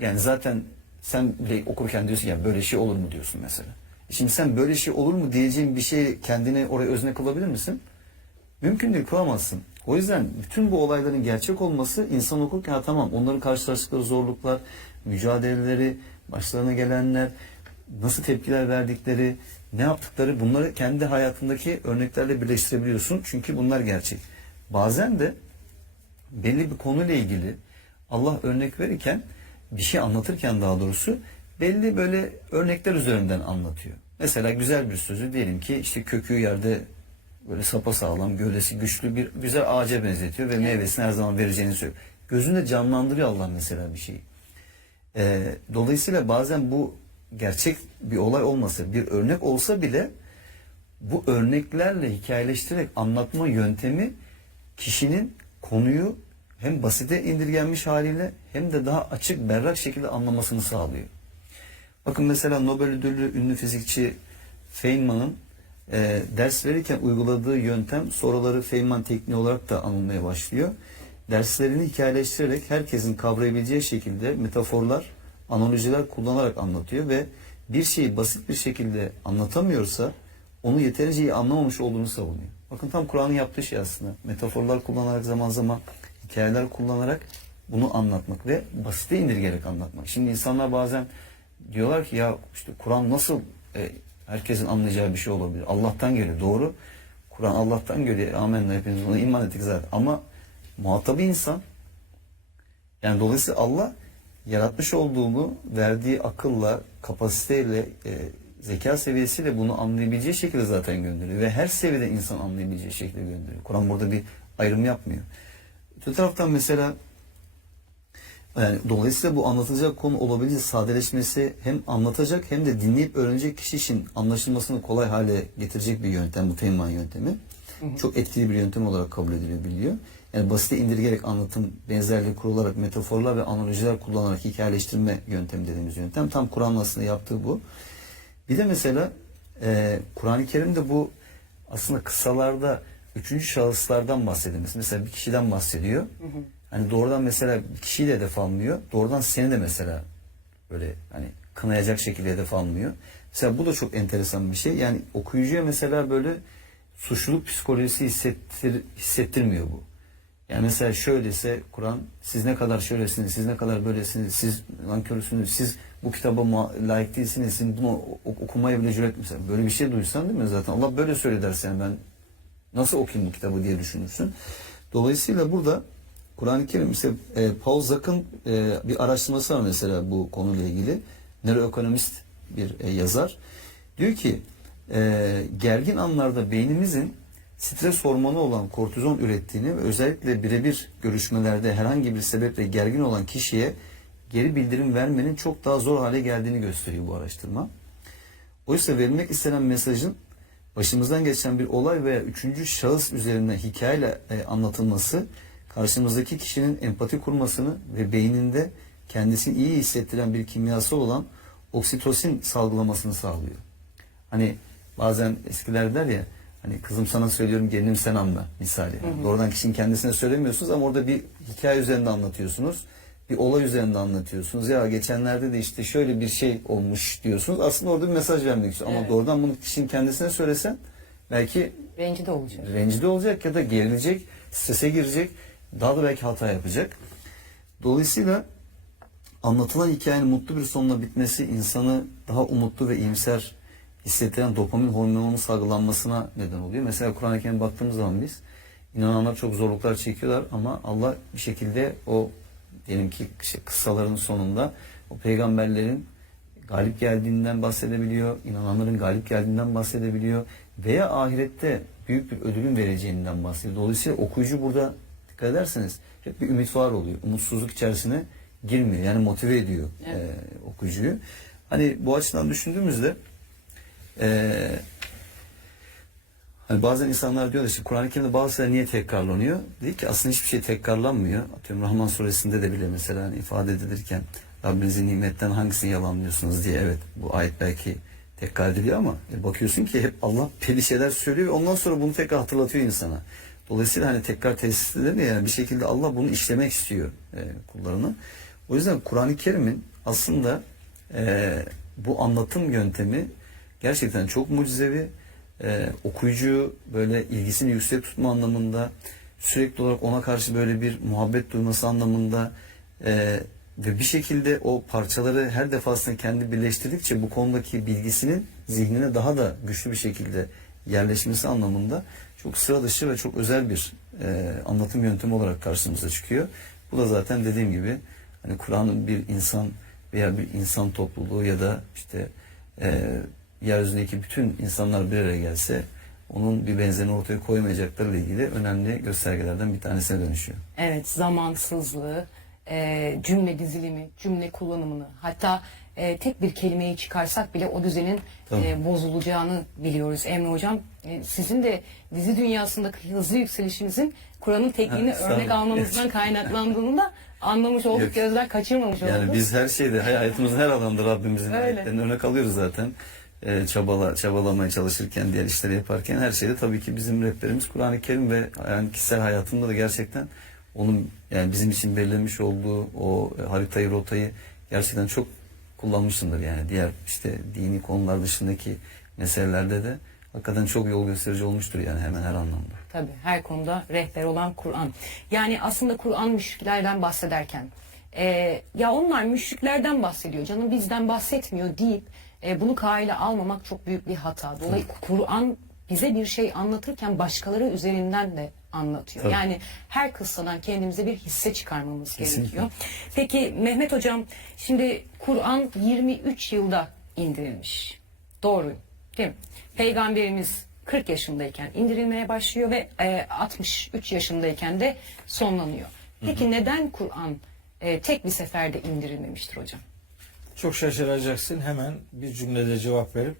Yani zaten sen bile okurken diyorsun ya böyle şey olur mu diyorsun mesela. Şimdi sen böyle şey olur mu diyeceğin bir şey kendine oraya özne kılabilir misin? Mümkün değil, kılamazsın. O yüzden bütün bu olayların gerçek olması insan okurken tamam onların karşılaştıkları zorluklar, mücadeleleri, başlarına gelenler, nasıl tepkiler verdikleri, ne yaptıkları, bunları kendi hayatındaki örneklerle birleştirebiliyorsun. Çünkü bunlar gerçek. Bazen de belli bir konuyla ilgili Allah örnek verirken, bir şey anlatırken daha doğrusu belli böyle örnekler üzerinden anlatıyor. Mesela güzel bir sözü diyelim ki işte kökü yerde böyle sapasağlam, gövdesi güçlü bir güzel ağaca benzetiyor ve meyvesini her zaman vereceğini söylüyor. Gözünde canlandırıyor Allah mesela bir şeyi. Dolayısıyla bazen bu gerçek bir olay olmasa, bir örnek olsa bile bu örneklerle hikayeleştirerek anlatma yöntemi kişinin konuyu hem basite indirgenmiş haliyle hem de daha açık, berrak şekilde anlamasını sağlıyor. Bakın mesela Nobel ödüllü ünlü fizikçi Feynman'ın ders verirken uyguladığı yöntem soruları Feynman tekniği olarak da anılmaya başlıyor. Derslerini hikayeleştirerek herkesin kavrayabileceği şekilde metaforlar, analojiler kullanarak anlatıyor ve bir şeyi basit bir şekilde anlatamıyorsa onu yeterince iyi anlamamış olduğunu savunuyor. Bakın tam Kur'an'ın yaptığı şey aslında. Metaforlar kullanarak, zaman zaman hikayeler kullanarak bunu anlatmak ve basite indirgerek anlatmak. Şimdi insanlar bazen diyorlar ki ya işte Kur'an nasıl herkesin anlayacağı bir şey olabilir? Allah'tan geliyor. Doğru. Kur'an Allah'tan geliyor. Amenna, hepimiz ona iman ettik zaten. Ama muhatabı insan. Yani dolayısıyla Allah yaratmış olduğunu verdiği akılla, kapasiteyle, zeka seviyesiyle bunu anlayabileceği şekilde zaten gönderiyor. Ve her seviyede insan anlayabileceği şekilde gönderiyor. Kur'an burada bir ayrım yapmıyor. Öte taraftan mesela yani dolayısıyla bu anlatılacak konu olabildiğince sadeleşmesi hem anlatacak hem de dinleyip öğrenecek kişi için anlaşılmasını kolay hale getirecek bir yöntem bu Feynman yöntemi. Çok etkili bir yöntem olarak kabul edilebiliyor. Yani basite indirgerek anlatım, benzerliği kurularak, metaforlar ve analojiler kullanarak hikayeleştirme yöntemi dediğimiz yöntem. Tam Kur'an'ın aslında yaptığı bu. Bir de mesela Kur'an-ı Kerim'de bu aslında kıssalarda üçüncü şahıslardan bahsedilmesi. Mesela bir kişiden bahsediyor. Hani doğrudan mesela bir kişiyi de hedef almıyor. Doğrudan seni de mesela böyle hani kınayacak şekilde hedef almıyor. Mesela bu da çok enteresan bir şey. Yani okuyucuya mesela böyle suçluluk psikolojisi hissettirmiyor bu. Yani mesela şöyle dese Kur'an, siz ne kadar şöylesiniz, siz ne kadar böylesiniz, siz nankörsünüz, siz bu kitaba layık değilsiniz, siz bunu okumaya bile cüret mesela. Böyle bir şey duysan değil mi zaten? Allah böyle söyle dersen ben nasıl okuyayım bu kitabı diye düşünürsün. Dolayısıyla burada Kur'an-ı Kerim mesela Paul Zak'ın bir araştırması var mesela bu konuyla ilgili. Nöroekonomist bir yazar. Diyor ki gergin anlarda beynimizin stres hormonu olan kortizon ürettiğini ve özellikle birebir görüşmelerde herhangi bir sebeple gergin olan kişiye geri bildirim vermenin çok daha zor hale geldiğini gösteriyor bu araştırma. Oysa verilmek istenen mesajın başımızdan geçen bir olay veya üçüncü şahıs üzerinden hikayeyle anlatılması karşımızdaki kişinin empati kurmasını ve beyninde kendisini iyi hissettiren bir kimyasal olan oksitosin salgılamasını sağlıyor. Hani bazen eskiler der ya hani kızım sana söylüyorum gelinim sen anla misali. Doğrudan kişinin kendisine söylemiyorsunuz ama orada bir hikaye üzerinde anlatıyorsunuz. Bir olay üzerinde anlatıyorsunuz. Ya geçenlerde de işte şöyle bir şey olmuş diyorsunuz. Aslında orada bir mesaj vermek istiyor. Ama doğrudan bunu kişinin kendisine söylesen belki Rencide olacak. Rencide olacak ya da gerilecek, strese girecek. Daha da belki hata yapacak. Dolayısıyla anlatılan hikayenin mutlu bir sonla bitmesi insanı daha umutlu ve iyimser hissettiren dopamin hormonunun salgılanmasına neden oluyor. Mesela Kur'an-ı Kerim'e baktığımız zaman biz inananlar çok zorluklar çekiyorlar ama Allah bir şekilde o diyelim ki kıssaların sonunda o peygamberlerin galip geldiğinden bahsedebiliyor, inananların galip geldiğinden bahsedebiliyor veya ahirette büyük bir ödülün vereceğinden bahsediyor. Dolayısıyla okuyucu burada dikkat ederseniz hep bir ümit var oluyor. Umutsuzluk içerisine girmiyor. Yani motive ediyor okuyucuyu. Hani bu açıdan düşündüğümüzde hani bazen insanlar diyorlar işte Kur'an-ı Kerim'de bazı şeyler niye tekrarlanıyor? Değil ki aslında hiçbir şey tekrarlanmıyor. Atıyorum Rahman suresinde de bile mesela hani ifade edilirken Rabbinizin nimetten hangisini yalanlıyorsunuz diye evet bu ayet belki tekrar ediliyor ama bakıyorsun ki hep Allah belli şeyler söylüyor ve ondan sonra bunu tekrar hatırlatıyor insana. Dolayısıyla hani tekrar tesis edilir yani bir şekilde Allah bunu işlemek istiyor kullarını. O yüzden Kur'an-ı Kerim'in aslında bu anlatım yöntemi gerçekten çok mucizevi. Okuyucuyu böyle ilgisini yüksek tutma anlamında sürekli olarak ona karşı böyle bir muhabbet duyması anlamında ve bir şekilde o parçaları her defasında kendi birleştirdikçe bu konudaki bilgisinin zihnine daha da güçlü bir şekilde yerleşmesi anlamında çok sıra dışı ve çok özel bir anlatım yöntemi olarak karşımıza çıkıyor. Bu da zaten dediğim gibi hani Kur'an'ın bir insan veya bir insan topluluğu ya da işte yeryüzündeki bütün insanlar bir araya gelse onun bir benzerini ortaya koymayacaklarıyla ilgili önemli göstergelerden bir tanesine dönüşüyor. Evet, zamansızlığı, cümle dizilimi, cümle kullanımını, hatta tek bir kelimeyi çıkarsak bile o düzenin Tabii. bozulacağını biliyoruz. Emre Hocam, sizin de dizi dünyasındaki hızlı yükselişinizin Kur'an'ın tekniğini Ha, sağ örnek olun. almanızdan kaynaklandığını da anlamış olduk, Yok. gözler kaçırmamış olduk. Yani biz her şeyde, hayatımızın her alanda Rabbimizin Öyle. ayetlerini örnek alıyoruz zaten. Çabalamaya çalışırken, diğer işleri yaparken her şeyde tabii ki bizim rehberimiz Kur'an-ı Kerim ve yani kişisel hayatımda da gerçekten onun yani bizim için belirlemiş olduğu o haritayı, rotayı gerçekten çok kullanmışsındır yani. Diğer işte dini konular dışındaki meselelerde de hakikaten çok yol gösterici olmuştur yani hemen her anlamda. Tabii her konuda rehber olan Kur'an. Yani aslında Kur'an müşriklerden bahsederken ya onlar müşriklerden bahsediyor, canım bizden bahsetmiyor deyip bunu kâile almamak çok büyük bir hata. Dolayısıyla Kur'an bize bir şey anlatırken başkaları üzerinden de anlatıyor. Tabii. Yani her kıssadan kendimize bir hisse çıkarmamız Kesinlikle. gerekiyor. Peki Mehmet Hocam, şimdi Kur'an 23 yılda indirilmiş. Doğru değil mi? Peygamberimiz 40 yaşındayken indirilmeye başlıyor ve 63 yaşındayken de sonlanıyor. Peki neden Kur'an tek bir seferde indirilmemiştir hocam? Çok şaşıracaksın. Hemen bir cümlede cevap verip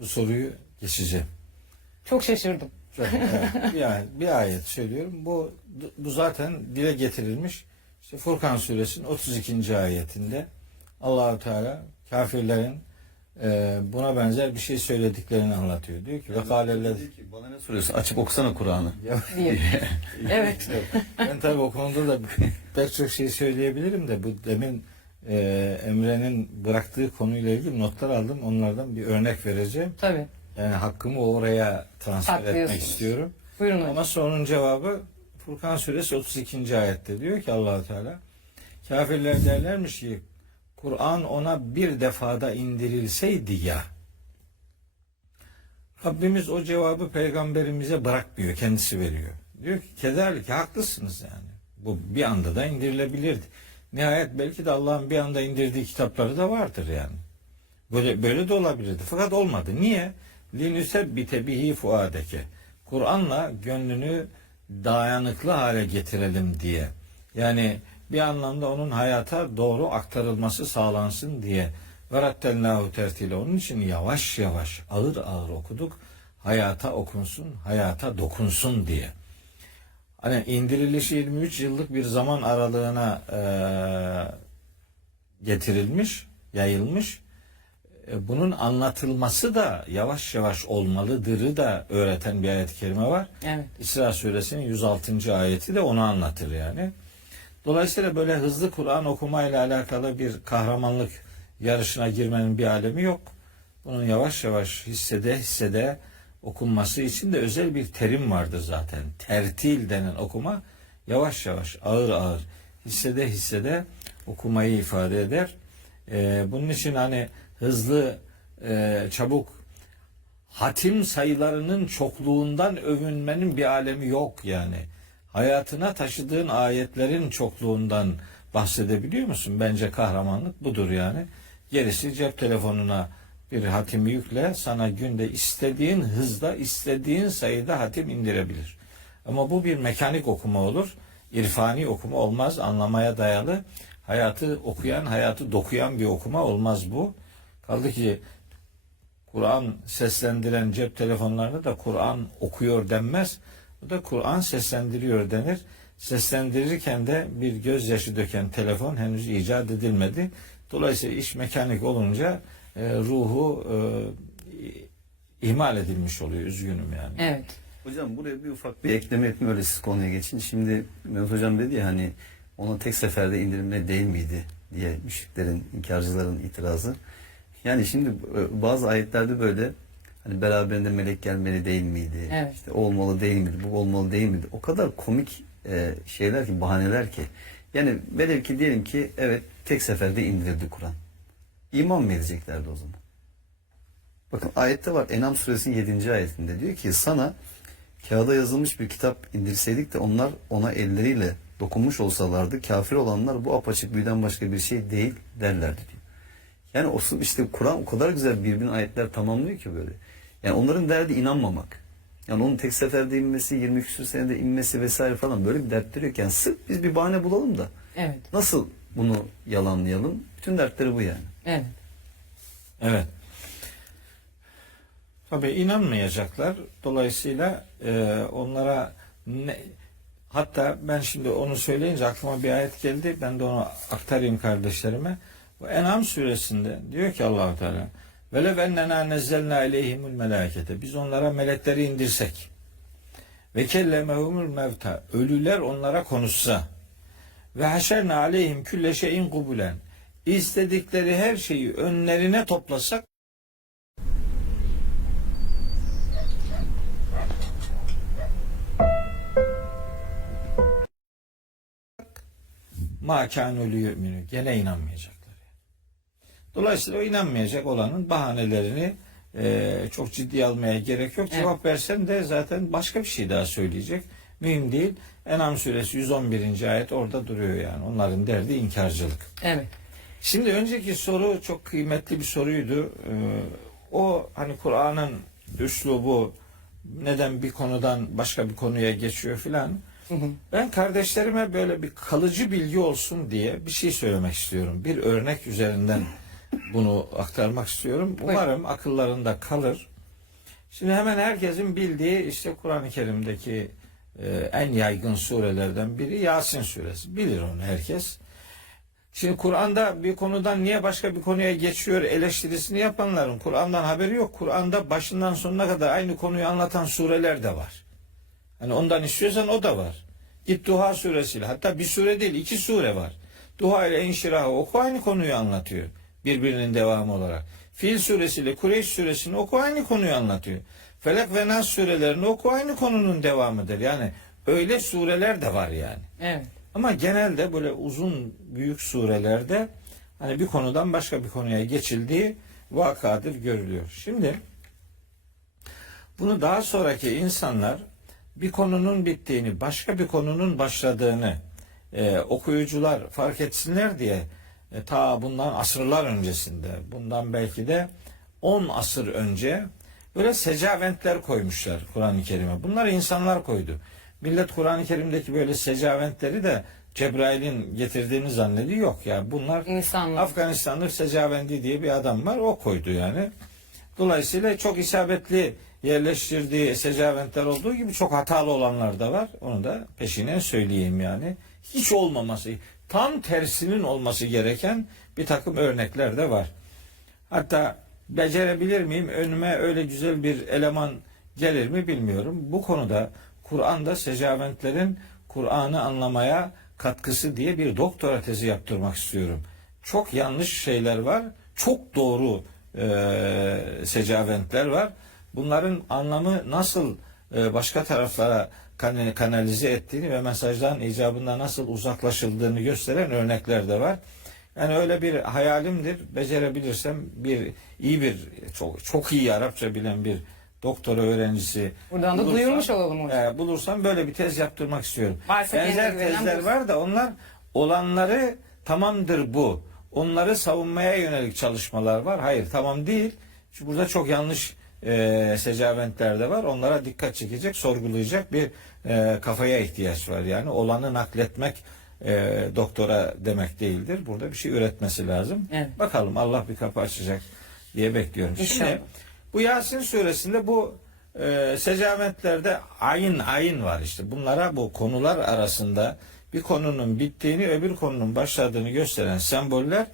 bu soruyu geçeceğim. Çok şaşırdım. Evet, bir ayet söylüyorum. Bu zaten dile getirilmiş. İşte Furkan suresinin 32. ayetinde Allah-u Teala kafirlerin buna benzer bir şey söylediklerini anlatıyor. Diyor ki ve kâlellezî Bana ne soruyorsun? Açıp okusana Kur'an'ı. Diye. Evet. Ben tabii o konuda da pek çok şey söyleyebilirim de bu demin Emre'nin bıraktığı konuyla ilgili notlar aldım. Onlardan bir örnek vereceğim. Tabii. Yani hakkımı oraya transfer etmek Saklıyorsunuz. istiyorum. Buyurun hocam. Ama sorunun cevabı Furkan suresi 32. ayette diyor ki Allah-u Teala kafirler derlermiş ki Kur'an ona bir defada indirilseydi ya. Rabbimiz o cevabı peygamberimize bırakmıyor. Kendisi veriyor. Diyor ki kederlik haklısınız yani. Bu bir anda da indirilebilirdi. Nihayet belki de Allah'ın bir anda indirdiği kitapları da vardır yani. Böyle de olabilirdi. Fakat olmadı. Niye? Linüsebbite bihi fuadeke. Kur'an'la gönlünü dayanıklı hale getirelim diye. Yani bir anlamda onun hayata doğru aktarılması sağlansın diye. Verattellahu tertile. Onun için yavaş yavaş, ağır ağır okuduk. Hayata okunsun, hayata dokunsun diye. Hani indirilişi 23 yıllık bir zaman aralığına getirilmiş, yayılmış. Bunun anlatılması da yavaş yavaş olmalıdırı da öğreten bir ayet-i kerime var. Evet. İsra suresinin 106. ayeti de onu anlatır yani. Dolayısıyla böyle hızlı Kur'an okumayla alakalı bir kahramanlık yarışına girmenin bir alemi yok. Bunun yavaş yavaş hissede okunması için de özel bir terim vardır zaten. Tertil denen okuma yavaş yavaş, ağır ağır, hissede okumayı ifade eder. Bunun için hani hızlı, çabuk hatim sayılarının çokluğundan övünmenin bir alemi yok yani. Hayatına taşıdığın ayetlerin çokluğundan bahsedebiliyor musun? Bence kahramanlık budur yani. Gerisi cep telefonuna bir hatimi yükle, sana günde istediğin hızda, istediğin sayıda hatim indirebilir. Ama bu bir mekanik okuma olur. İrfani okuma olmaz, anlamaya dayalı. Hayatı okuyan, hayatı dokuyan bir okuma olmaz bu. Kaldı ki Kur'an seslendiren cep telefonlarında da Kur'an okuyor denmez. Bu da Kur'an seslendiriyor denir. Seslendirirken de bir gözyaşı döken telefon henüz icat edilmedi. Dolayısıyla iş mekanik olunca ruhu ihmal edilmiş oluyor. Üzgünüm yani. Evet. Hocam buraya bir ufak bir ekleme etme öyle siz konuya geçin. Şimdi Mehmet Hocam dedi ya hani ona tek seferde indirilme değil miydi diye müşriklerin, inkarcıların itirazı. Yani şimdi bazı ayetlerde böyle hani beraberinde melek gelmeli değil miydi? Evet. İşte o olmalı değil miydi? Bu olmalı değil miydi? O kadar komik şeyler ki, bahaneler ki. Yani velev ki diyelim ki evet tek seferde indirildi Kur'an. İman mı edeceklerdi o zaman? Bakın ayette var, En'am suresinin 7. ayetinde diyor ki sana kağıda yazılmış bir kitap indirseydik de onlar ona elleriyle dokunmuş olsalardı kafir olanlar bu apaçık büyüden başka bir şey değil derlerdi diyor. Yani o işte Kur'an o kadar güzel birbirine ayetler tamamlıyor ki böyle. Yani onların derdi inanmamak. Yani onun tek seferde inmesi, 20 küsur senede inmesi vesaire falan böyle bir dertleri yok. Yani sırf biz bir bahane bulalım da Evet. Nasıl bunu yalanlayalım? Bütün dertleri bu yani. Evet. Evet. Tabii inanmayacaklar. Dolayısıyla onlara hatta ben şimdi onu söyleyince aklıma bir ayet geldi. Ben de onu aktarayım kardeşlerime. Bu En'am suresinde diyor ki Allah-u Teala velev ennena nezzelna aleyhimul melâkete, biz onlara melekleri indirsek ve kellemehumul mevta, ölüler onlara konuşsa ve haşerna aleyhim külle şeyin kubulen, istedikleri her şeyi önlerine toplasak ma kânû liyu'minû, gene inanmayacaklar. Dolayısıyla o inanmayacak olanın bahanelerini çok ciddiye almaya gerek yok. Cevap versen de zaten başka bir şey daha söyleyecek. Mühim değil. En'am suresi 111. ayet orada duruyor yani. Onların derdi inkarcılık. Evet. Şimdi önceki soru çok kıymetli bir soruydu. O hani Kur'an'ın üslubu neden bir konudan başka bir konuya geçiyor filan. Ben kardeşlerime böyle bir kalıcı bilgi olsun diye bir şey söylemek istiyorum. Bir örnek üzerinden bunu aktarmak istiyorum. Umarım akıllarında kalır. Şimdi hemen herkesin bildiği işte Kur'an-ı Kerim'deki en yaygın surelerden biri Yasin suresi. Bilir onu herkes. Şimdi Kur'an'da bir konudan niye başka bir konuya geçiyor eleştirisini yapanların Kur'an'dan haberi yok. Kur'an'da başından sonuna kadar aynı konuyu anlatan sureler de var. Hani ondan istiyorsan o da var. Git Duha suresiyle, hatta bir sure değil 2 sure var. Duha ile İnşirah'ı oku, aynı konuyu anlatıyor. Birbirinin devamı olarak. Fil suresiyle Kureyş suresini oku, aynı konuyu anlatıyor. Felak ve Nas surelerini oku, aynı konunun devamıdır. Yani öyle sureler de var yani. Evet. Ama genelde böyle uzun büyük surelerde hani bir konudan başka bir konuya geçildiği vakadır görülüyor. Şimdi bunu daha sonraki insanlar bir konunun bittiğini, başka bir konunun başladığını okuyucular fark etsinler diye ta bundan asırlar öncesinde, bundan belki de 10 asır önce böyle secaventler koymuşlar Kur'an-ı Kerim'e. Bunları insanlar koydu. Millet Kur'an-ı Kerim'deki böyle secaventleri de Cebrail'in getirdiğini zannediyor. Yok yani bunlar İnsanlar. Afganistanlı Secavendi diye bir adam var. O koydu yani. Dolayısıyla çok isabetli yerleştirdiği secaventler olduğu gibi çok hatalı olanlar da var. Onu da peşine söyleyeyim yani. Hiç olmaması, tam tersinin olması gereken bir takım örnekler de var. Hatta becerebilir miyim? Önüme öyle güzel bir eleman gelir mi bilmiyorum. Bu konuda Kur'an'da secaventlerin Kur'an'ı anlamaya katkısı diye bir doktora tezi yaptırmak istiyorum. Çok yanlış şeyler var. Çok doğru secaventler var. Bunların anlamı nasıl başka taraflara kanalize ettiğini ve mesajların icabında nasıl uzaklaşıldığını gösteren örnekler de var. Yani öyle bir hayalimdir. Becerebilirsem iyi bir çok iyi Arapça bilen bir doktora öğrencisi Buradan da duyurmuş olalım hocam. Bulursam böyle bir tez yaptırmak istiyorum. Varsa Benzer kendine güvenen tezler bulsun. var da onlar olanları tamamdır bu. Onları savunmaya yönelik çalışmalar var. Hayır tamam değil. Çünkü burada çok yanlış secaventler de var. Onlara dikkat çekecek, sorgulayacak bir kafaya ihtiyaç var. Yani olanı nakletmek doktora demek değildir. Burada bir şey üretmesi lazım. Evet. Bakalım Allah bir kapı açacak diye bekliyorum. İnşallah. Şimdi bu Yasin suresinde bu secaventlerde ayin var işte. Bunlara bu konular arasında bir konunun bittiğini öbür konunun başladığını gösteren semboller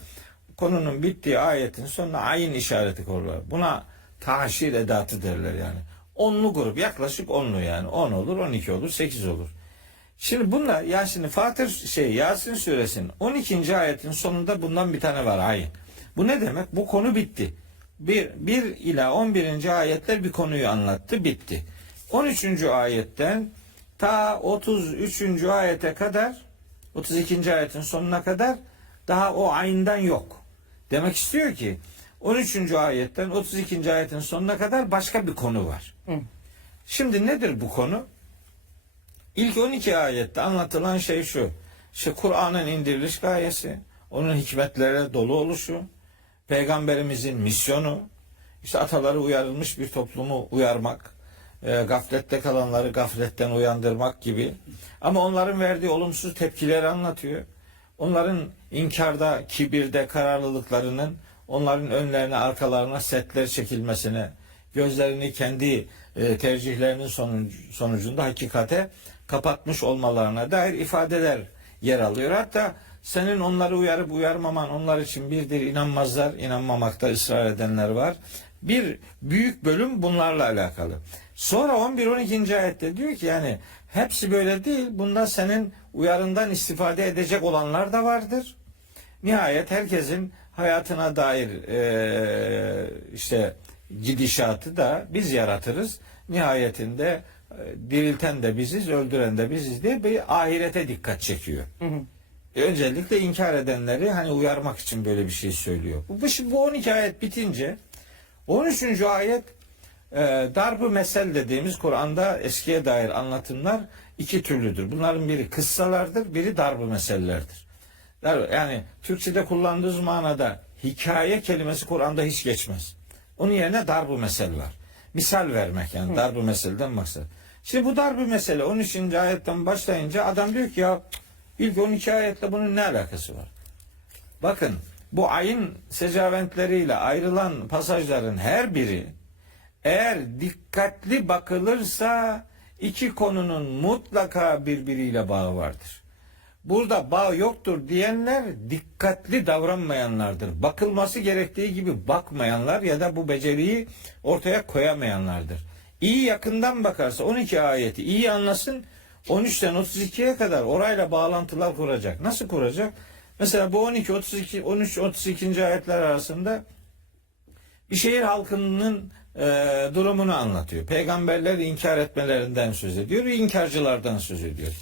konunun bittiği ayetin sonuna ayin işareti koyuyorlar. Buna taşir edatı derler yani. Onlu grup, yaklaşık onlu yani. 10 olur, 12 olur, 8 olur. Şimdi bunlar Yasin suresinin 12. ayetin sonunda bundan bir tane var ayin. Bu ne demek? Bu konu bitti. 1 ila 11. ayetler bir konuyu anlattı, bitti. 13. ayetten ta 33. ayete kadar 32. ayetin sonuna kadar daha o ayinden yok. Demek istiyor ki 13. ayetten 32. ayetin sonuna kadar başka bir konu var. Şimdi nedir bu konu? İlk 12 ayette anlatılan şey şu. İşte Kur'an'ın indiriliş gayesi, onun hikmetlere dolu oluşu, Peygamberimizin misyonu, işte ataları uyarılmış bir toplumu uyarmak, gaflette kalanları gafletten uyandırmak gibi. Ama onların verdiği olumsuz tepkileri anlatıyor. onların inkarda, kibirde, kararlılıklarının onların önlerine, arkalarına setler çekilmesine, gözlerini kendi tercihlerinin sonucunda hakikate kapatmış olmalarına dair ifadeler yer alıyor. Hatta senin onları uyarıp uyarmaman onlar için birdir, inanmazlar, inanmamakta ısrar edenler var. Bir büyük bölüm bunlarla alakalı. Sonra 11-12. ayette diyor ki yani hepsi böyle değil. Bunda senin uyarından istifade edecek olanlar da vardır. Nihayet herkesin hayatına dair işte gidişatı da biz yaratırız. Nihayetinde dirilten de biziz, öldüren de biziz diye bir ahirete dikkat çekiyor. Öncelikle inkar edenleri hani uyarmak için böyle bir şey söylüyor. Bu 12 ayet bitince 13. ayet darb-ı mesel dediğimiz Kur'an'da eskiye dair anlatımlar iki türlüdür. Bunların biri kıssalardır, biri darb-ı mesellerdir. Yani Türkçe'de kullandığımız manada hikaye kelimesi Kur'an'da hiç geçmez. Onun yerine darb-ı mesel var. Misal vermek yani darb-ı meselden maksat. Şimdi bu darb-ı mesele 13. ayetten başlayınca adam diyor ki ya ilk 12 ayetle bunun ne alakası var? Bakın bu ayın secaventleriyle ayrılan pasajların her biri eğer dikkatli bakılırsa iki konunun mutlaka birbiriyle bağı vardır. Burada bağ yoktur diyenler dikkatli davranmayanlardır. Bakılması gerektiği gibi bakmayanlar ya da bu beceriyi ortaya koyamayanlardır. İyi yakından bakarsa 12 ayeti iyi anlasın 13'ten 32'ye kadar orayla bağlantılar kuracak. Nasıl kuracak? Mesela bu 12, 32, 13, 32. ayetler arasında bir şehir halkının durumunu anlatıyor. Peygamberleri inkar etmelerinden söz ediyor. İnkarcılardan söz ediyor.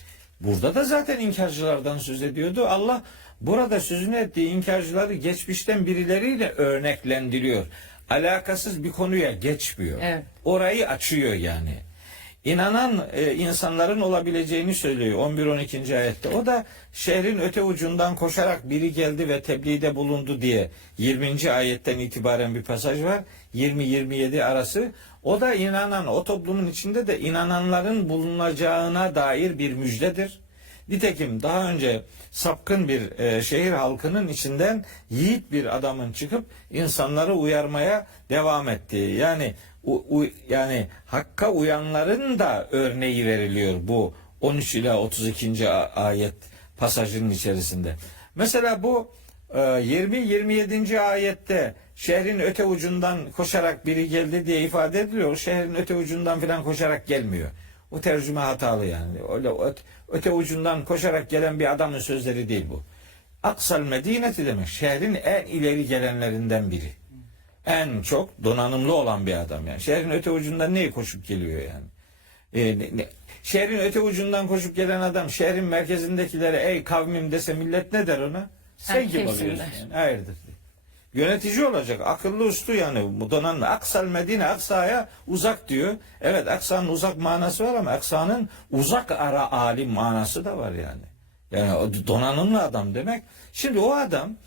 Burada da zaten inkarcılardan söz ediyordu. Allah burada sözünü ettiği inkarcıları geçmişten birileriyle örneklendiriyor. Alakasız bir konuya geçmiyor. Evet. Orayı açıyor yani. İnanan insanların olabileceğini söylüyor 11-12. ayette. O da şehrin öte ucundan koşarak biri geldi ve tebliğde bulundu diye 20. ayetten itibaren bir pasaj var. 20-27 arası. O da inanan, o toplumun içinde de inananların bulunacağına dair bir müjdedir. Nitekim daha önce sapkın bir şehir halkının içinden yiğit bir adamın çıkıp insanları uyarmaya devam ettiği yani hakka uyanların da örneği veriliyor bu 13 ila 32. ayet pasajının içerisinde. Mesela bu 20-27. ayette şehrin öte ucundan koşarak biri geldi diye ifade ediliyor. Şehrin öte ucundan falan koşarak gelmiyor. O tercüme hatalı yani. Öyle öte ucundan koşarak gelen bir adamın sözleri değil bu. Aksal Medineti demek. Şehrin en ileri gelenlerinden biri. En çok donanımlı olan bir adam yani. Şehrin öte ucundan neye koşup geliyor yani? Şehrin öte ucundan koşup gelen adam şehrin merkezindekilere ey kavmim dese millet ne der ona? Sen kim oluyorsun yani? Hayırdır? Yönetici olacak. Akıllı uslu yani. Bu donanımlı. Aksal Medine Aksa'ya uzak diyor. Evet Aksa'nın uzak manası var ama Aksa'nın uzak ara alim manası da var yani. Yani o donanımlı adam demek. Şimdi o adam